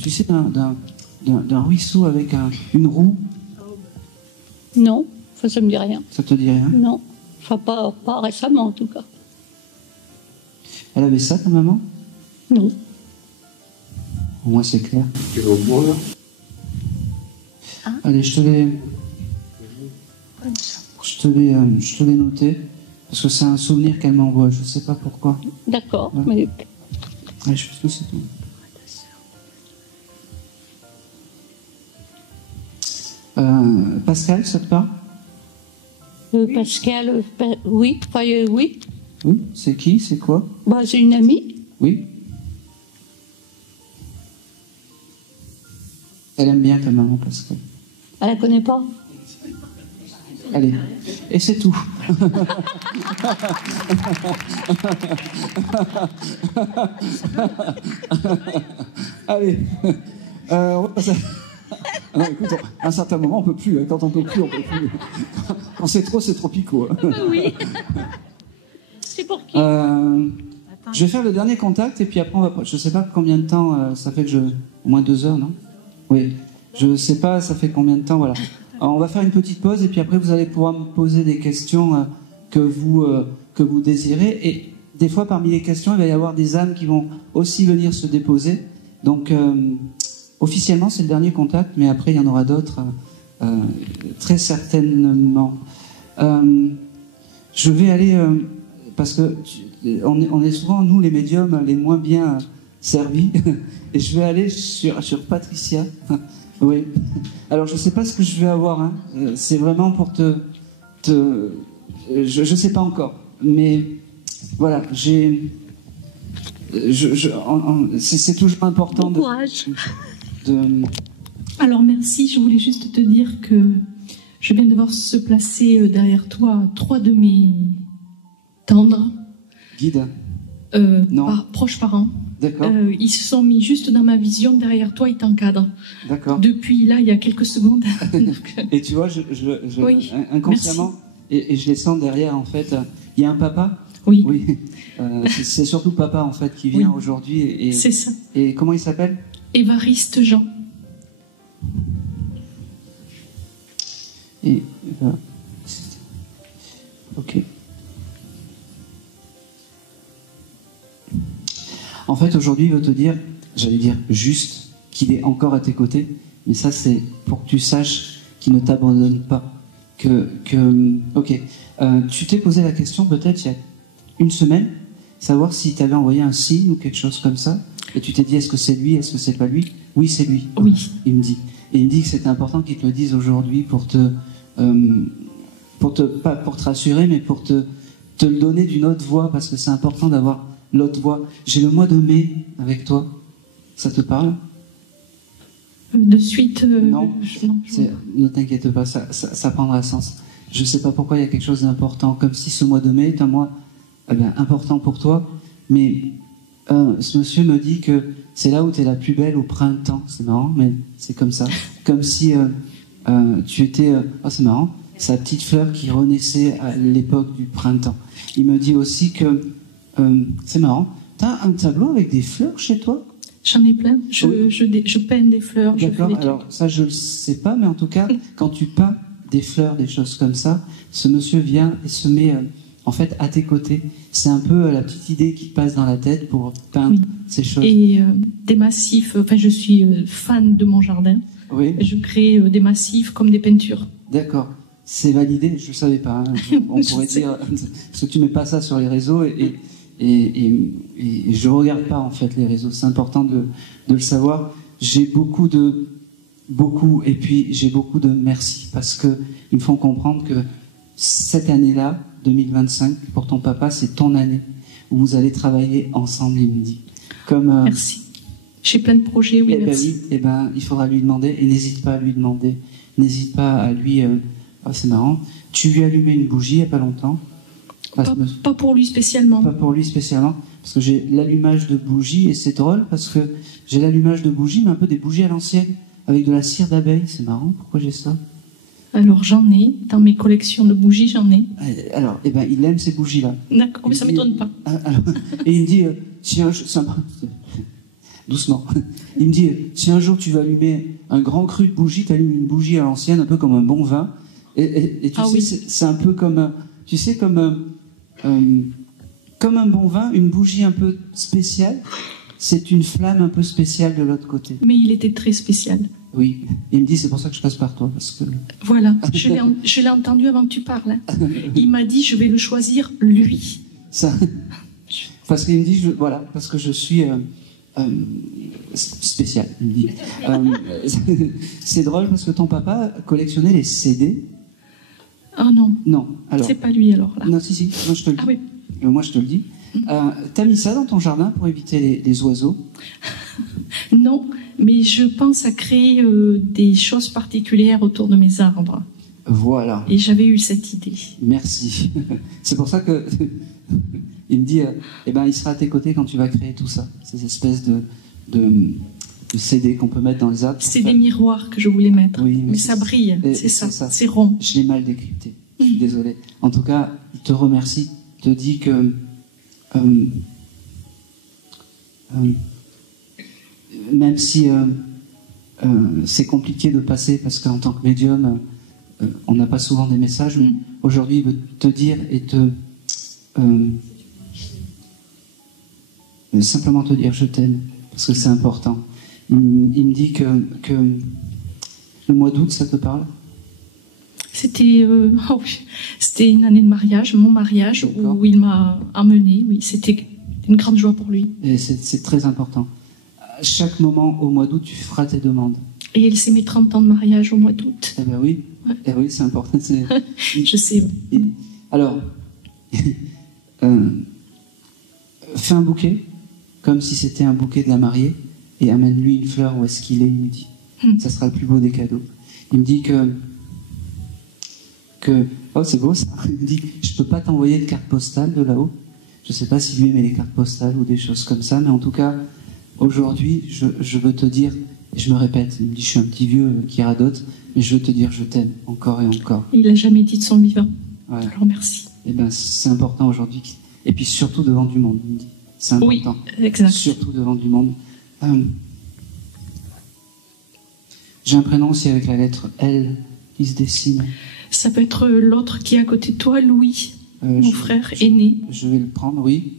tu sais, d'un ruisseau avec une roue. Non, ça me dit rien. Ça te dit rien? Non, enfin pas récemment en tout cas. Elle avait ça, ta maman? Non. Au moins c'est clair. Tu veux au bois là? Allez, je te l'ai noté parce que c'est un souvenir qu'elle m'envoie. Je sais pas pourquoi. D'accord, ouais. mais... Allez, je pense que c'est tout. Pascal, ça te parle? Pascal, oui, enfin, oui. Oui, c'est qui? C'est quoi? Bah, c'est une amie. Oui. Elle aime bien ta maman, Pascal. Elle la connaît pas? Allez, et c'est tout. Allez, on va passer... Non, écoute, à un certain moment, on peut plus. Quand on peut plus, on peut plus. Quand c'est trop picot. Oui. C'est pour qui? Je vais faire le dernier contact et puis après, je sais pas combien de temps ça fait que au moins 2 heures, non? Oui. Je sais pas, ça fait combien de temps, voilà. Alors, on va faire une petite pause et puis après, vous allez pouvoir me poser des questions que vous désirez. Et des fois, parmi les questions, il va y avoir des âmes qui vont aussi venir se déposer. Donc, officiellement, c'est le dernier contact, mais après, il y en aura d'autres, très certainement. Je vais aller, parce que on est souvent, nous, les médiums, les moins bien servis, et je vais aller sur Patricia. Oui. Alors, je ne sais pas ce que je vais avoir, hein. C'est vraiment pour je ne sais pas encore, mais voilà, c'est toujours important courage. Alors merci, je voulais juste te dire que Je viens de voir se placer derrière toi 3 de mes tendres. Guide. Non. Proches parents. D'accord. Ils se sont mis juste dans ma vision, derrière toi, ils t'encadrent. D'accord. Depuis là, il y a quelques secondes. Et tu vois, oui, inconsciemment, et je les sens derrière, en fait, il y a un papa. Oui. Oui. C'est surtout papa, en fait, qui vient aujourd'hui. C'est ça. Et comment il s'appelle? Évariste Jean. Et, ok. En fait, aujourd'hui, il veut te dire, j'allais dire juste, qu'il est encore à tes côtés, mais ça, c'est pour que tu saches qu'il ne t'abandonne pas. Ok. Tu t'es posé la question, peut-être, il y a une semaine, savoir si tu avais envoyé un signe ou quelque chose comme ça, et tu t'es dit, est-ce que c'est lui, est-ce que c'est pas lui? Oui, c'est lui. Oui. Il me dit. Et il me dit que c'était important qu'il te le dise aujourd'hui pour pas pour te rassurer, mais pour te le donner d'une autre voix, parce que c'est important d'avoir l'autre voix. J'ai le mois de mai avec toi. Ça te parle? De suite non, ne t'inquiète pas, ça prendra sens. Je ne sais pas pourquoi il y a quelque chose d'important, comme si ce mois de mai est un mois important pour toi, mais ce monsieur me dit que c'est là où tu es la plus belle au printemps. C'est marrant, mais c'est comme ça. Comme si tu étais... c'est marrant, sa petite fleur qui renaissait à l'époque du printemps. Il me dit aussi que... c'est marrant, tu as un tableau avec des fleurs chez toi? J'en ai plein. Je peins des fleurs. D'accord, alors ça je ne le sais pas, mais en tout cas, quand tu peins des fleurs, des choses comme ça, ce monsieur vient et se met en fait à tes côtés. C'est un peu la petite idée qui passe dans la tête pour peindre ces choses. Et des massifs, enfin je suis fan de mon jardin. Oui. Je crée des massifs comme des peintures. D'accord, c'est validé, je ne savais pas. Hein. On pourrait dire, parce que tu ne mets pas ça sur les réseaux et je regarde pas en fait les réseaux. C'est important de le savoir. J'ai beaucoup et puis j'ai beaucoup de merci parce que ils me font comprendre que cette année-là, 2025, pour ton papa, c'est ton année où vous allez travailler ensemble. Il me dit. Merci. J'ai plein de projets. Oui, merci. Il faudra lui demander et n'hésite pas à lui demander. N'hésite pas à lui. C'est marrant. Tu lui as allumé une bougie il y a pas longtemps. Pas pour lui spécialement. Pas pour lui spécialement, parce que j'ai l'allumage de bougies, et c'est drôle, parce que j'ai l'allumage de bougies, mais un peu des bougies à l'ancienne, avec de la cire d'abeille. C'est marrant, pourquoi j'ai ça? Alors j'en ai, dans mes collections de bougies, j'en ai. Alors, il aime ces bougies-là. D'accord, mais ça ne m'étonne pas. Et il me dit, si un jour... Doucement. Il me dit, si un jour tu vas allumer un grand cru de bougies, tu allumes une bougie à l'ancienne, un peu comme un bon vin, et tu sais, c'est un peu comme... Tu sais, comme un bon vin, une bougie un peu spéciale, c'est une flamme un peu spéciale de l'autre côté. Mais il était très spécial. Oui. Il me dit, c'est pour ça que je passe par toi. Parce que... Voilà, je l'ai entendu avant que tu parles. Hein. Il m'a dit, je vais le choisir, lui. Ça. Parce qu'il me dit, parce que je suis spécial. Il me dit. C'est drôle parce que ton papa collectionnait les CD. Ah non. Non. Alors. C'est pas lui alors là. Non, si. Moi je te le dis. Ah oui. Moi je te le dis. T'as mis ça dans ton jardin pour éviter les oiseaux? Non, mais je pense à créer des choses particulières autour de mes arbres. Voilà. Et j'avais eu cette idée. Merci. C'est pour ça que il me dit, il sera à tes côtés quand tu vas créer tout ça. Ces espèces de CD qu'on peut mettre dans les arbres. C'est des miroirs que je voulais mettre. Oui, mais ça brille, c'est ça. C'est rond. Je l'ai mal décrypté. Je suis désolé. En tout cas, il te remercie. Il te dit que même si c'est compliqué de passer, parce qu'en tant que médium, on n'a pas souvent des messages, mais aujourd'hui, il veut te dire et simplement te dire je t'aime, parce que c'est important. Il me dit que le mois d'août, ça te parle? C'était une année de mariage, mon mariage, où il m'a emmenée. Oui, c'était une grande joie pour lui. Et c'est très important. À chaque moment au mois d'août, tu feras tes demandes. Et c'est mes 30 ans de mariage au mois d'août. Eh bien oui, oui, c'est important. Je sais. Alors, fais un bouquet, comme si c'était un bouquet de la mariée, et amène-lui une fleur où est-ce qu'il est, il me dit. Ça sera le plus beau des cadeaux. Il me dit que que oh c'est beau ça. Il me dit je peux pas t'envoyer de carte postale de là-haut. Je sais pas si lui aimait les cartes postales ou des choses comme ça, mais en tout cas aujourd'hui je veux te dire, et je me répète, il me dit je suis un petit vieux qui radote, mais je veux te dire je t'aime encore et encore. Il a jamais dit de son vivant. Ouais. Alors merci. Et ben c'est important aujourd'hui, et puis surtout devant du monde. Il me dit c'est important. Oui, exact. Surtout devant du monde. J'ai un prénom aussi avec la lettre L qui se dessine. Ça peut être l'autre qui est à côté de toi, Louis, mon frère aîné. Je vais le prendre, oui.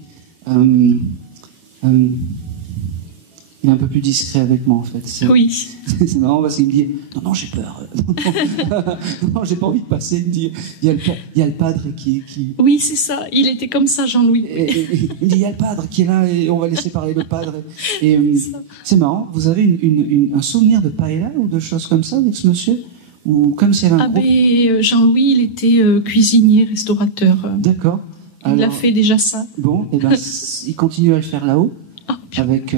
Il est un peu plus discret avec moi, en fait. Oui. C'est marrant parce qu'il me dit non, j'ai peur. Non, j'ai pas envie de passer. Il me dit il y a le padre qui... Oui, c'est ça. Il était comme ça, Jean-Louis. Il me dit il y a le padre qui est là et on va laisser parler le padre. Et c'est marrant. Vous avez un souvenir de paella ou de choses comme ça avec ce monsieur? Ou comme s'il y avait un groupe... ben, Jean-Louis, il était cuisinier, restaurateur. D'accord. Il a fait déjà ça. Bon, et ben, il continue à le faire là-haut. Avec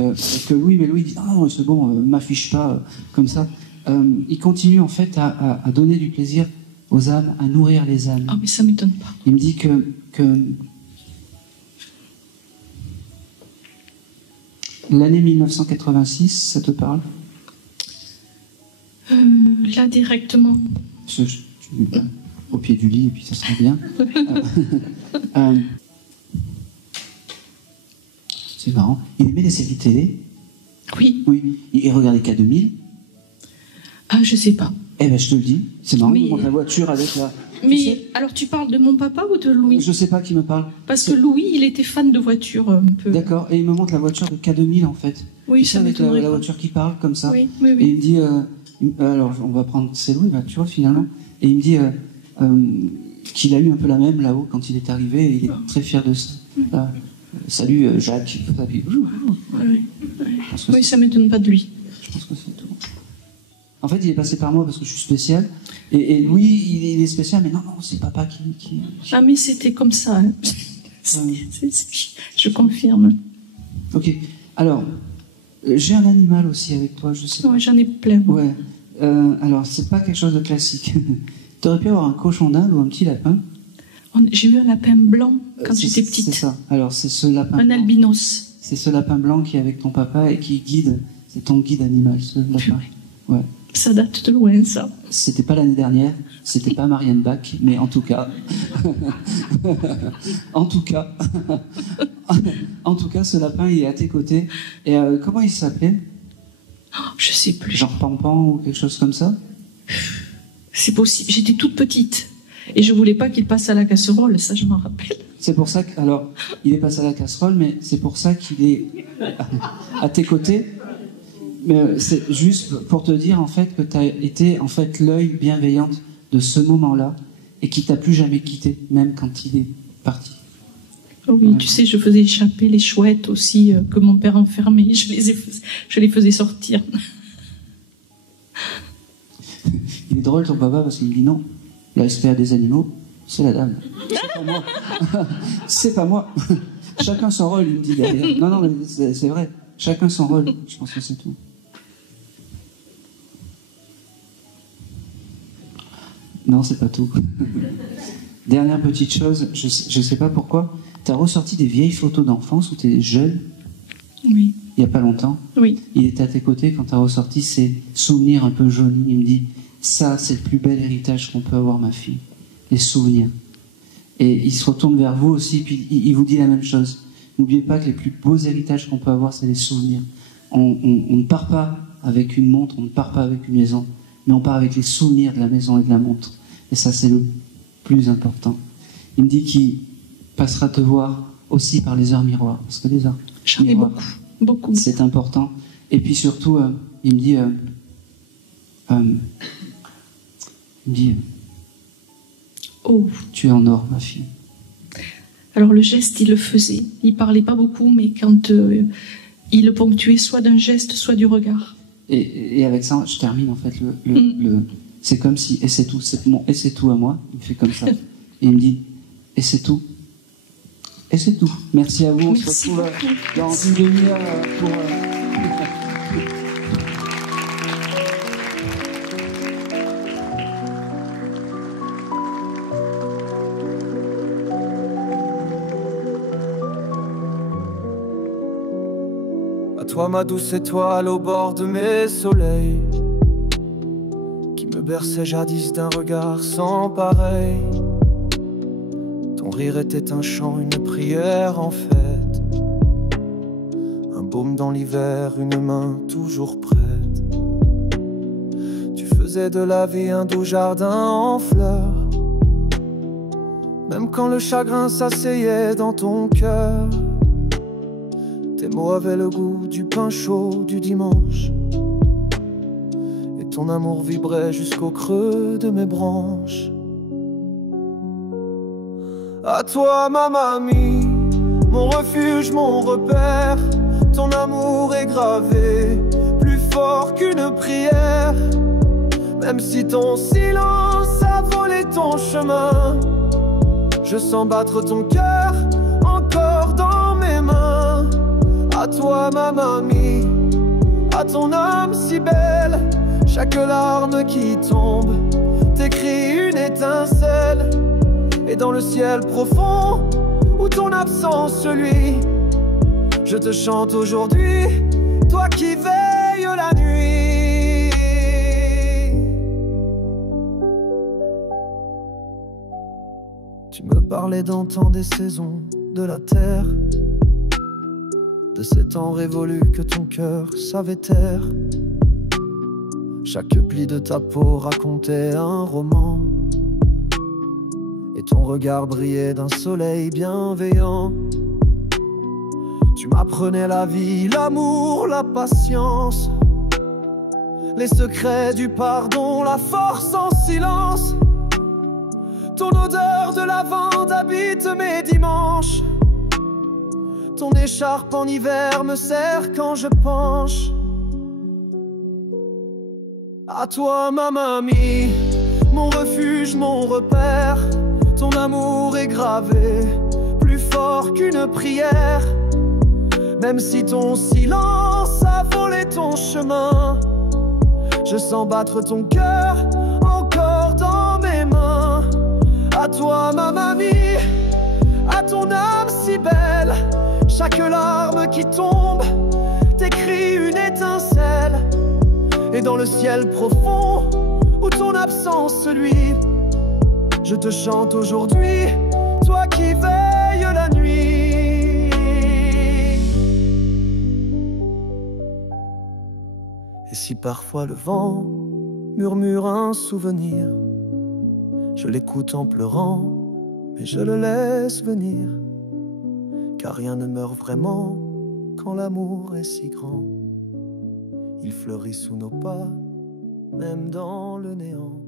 Louis, mais Louis dit non, c'est bon, m'affiche pas comme ça. Il continue en fait à donner du plaisir aux âmes, à nourrir les âmes. Ah, mais ça m'étonne pas. Il me dit que l'année 1986, ça te parle? Là directement. Au pied du lit et puis ça serait bien. C'est marrant. Il aimait les séries télé? Oui. Oui. Il regardait K2000? Ah, je sais pas. Eh ben, je te le dis. C'est marrant, Mais... il montre la voiture avec la... Mais alors, tu parles de mon papa ou de Louis? Je sais pas qui me parle. Parce que Louis, il était fan de voitures un peu. D'accord. Et il me montre la voiture de K2000, en fait. Oui, ça avec la voiture qui parle, comme ça. Oui, oui, oui. Et il me dit... alors, on va prendre... C'est Louis, là, tu vois, finalement. Et il me dit qu'il a eu un peu la même là-haut quand il est arrivé, et il est très fier de ça. Salut Jacques. Oui, ça m'étonne pas de lui. Je pense que c'est tout. En fait, il est passé par moi parce que je suis spécial. Et Louis, il est spécial, mais non, c'est papa qui... Ah, mais c'était comme ça. Hein. Je confirme. Ok. Alors, j'ai un animal aussi avec toi, je sais pas. Ouais, j'en ai plein. Ouais. Alors, c'est pas quelque chose de classique. T'aurais pu avoir un cochon d'Inde ou un petit lapin? J'ai eu un lapin blanc quand j'étais petite. C'est ça. Alors, c'est ce lapin. Un albinos. C'est ce lapin blanc qui est avec ton papa et qui guide. C'est ton guide animal, ce lapin. Ouais. Ça date de loin, ça. C'était pas l'année dernière, c'était pas Marianne Bach, mais en tout cas, en tout cas, ce lapin, il est à tes côtés. Et comment il s'appelait? Je sais plus. Genre Pampan ou quelque chose comme ça? C'est possible. J'étais toute petite et je voulais pas qu'il passe à la casserole. Ça, je m'en rappelle. C'est pour ça que, alors, il est passé à la casserole, mais c'est pour ça qu'il est à tes côtés. Mais c'est juste pour te dire en fait que tu as été en fait l'œil bienveillante de ce moment-là et qui t'a plus jamais quitté, même quand il est parti. Oui, ouais. Tu sais, je faisais échapper les chouettes aussi que mon père enfermait. Je les faisais sortir. Il est drôle ton papa parce qu'il me dit non, la SPA des animaux, c'est la dame. C'est pas moi. C'est pas moi. Chacun son rôle, il me dit derrière. Non, mais c'est vrai. Chacun son rôle. Je pense que c'est tout. Non, c'est pas tout. Dernière petite chose, je sais pas pourquoi, tu as ressorti des vieilles photos d'enfance où tu es jeune. Oui. Il y a pas longtemps. Oui. Il était à tes côtés quand tu as ressorti ces souvenirs un peu jaunis. Il me dit, ça, c'est le plus bel héritage qu'on peut avoir, ma fille. Les souvenirs. Et il se retourne vers vous aussi, puis il vous dit la même chose. N'oubliez pas que les plus beaux héritages qu'on peut avoir, c'est les souvenirs. On ne part pas avec une montre, on ne part pas avec une maison, mais on part avec les souvenirs de la maison et de la montre. Et ça, c'est le plus important. Il me dit qu'il passera te voir aussi par les heures miroirs, parce que les heures J'en ai beaucoup. C'est important. Et puis surtout, il me dit, oh, tu es en or, ma fille. Alors le geste, il le faisait. Il parlait pas beaucoup, mais quand il le ponctuait soit d'un geste, soit du regard. Et avec ça, je termine en fait c'est comme si, et c'est tout, c'est mon et c'est tout à moi, il fait comme ça. Et il me dit, et c'est tout. Et c'est tout. Merci à vous, on se retrouve dans une demi-heure pour... À toi ma douce étoile au bord de mes soleils, qui me berçait jadis d'un regard sans pareil. Ton rire était un chant, une prière en fête, un baume dans l'hiver, une main toujours prête. Tu faisais de la vie un doux jardin en fleurs, même quand le chagrin s'asseyait dans ton cœur. Tes mots avaient le goût du pain chaud du dimanche, et ton amour vibrait jusqu'au creux de mes branches. À toi ma mamie, mon refuge, mon repère, ton amour est gravé, plus fort qu'une prière. Même si ton silence a volé ton chemin, je sens battre ton cœur encore dans mes mains. À toi ma mamie, à ton âme si belle, chaque larme qui tombe t'écrit une étincelle. Et dans le ciel profond où ton absence luit, je te chante aujourd'hui, toi qui veilles la nuit. Tu me parlais d'antan, des saisons, de la terre, de ces temps révolus que ton cœur savait taire. Chaque pli de ta peau racontait un roman, et ton regard brillait d'un soleil bienveillant. Tu m'apprenais la vie, l'amour, la patience, les secrets du pardon, la force en silence. Ton odeur de lavande habite mes dimanches, ton écharpe en hiver me serre quand je penche. À toi ma mamie, mon refuge, mon repère, ton amour est gravé, plus fort qu'une prière. Même si ton silence a volé ton chemin, je sens battre ton cœur encore dans mes mains. À toi ma mamie, à ton âme si belle, chaque larme qui tombe t'écrit une étincelle. Et dans le ciel profond où ton absence luit, je te chante aujourd'hui, toi qui veilles la nuit. Et si parfois le vent murmure un souvenir, je l'écoute en pleurant, mais je le laisse venir. Car rien ne meurt vraiment quand l'amour est si grand. Il fleurit sous nos pas, même dans le néant.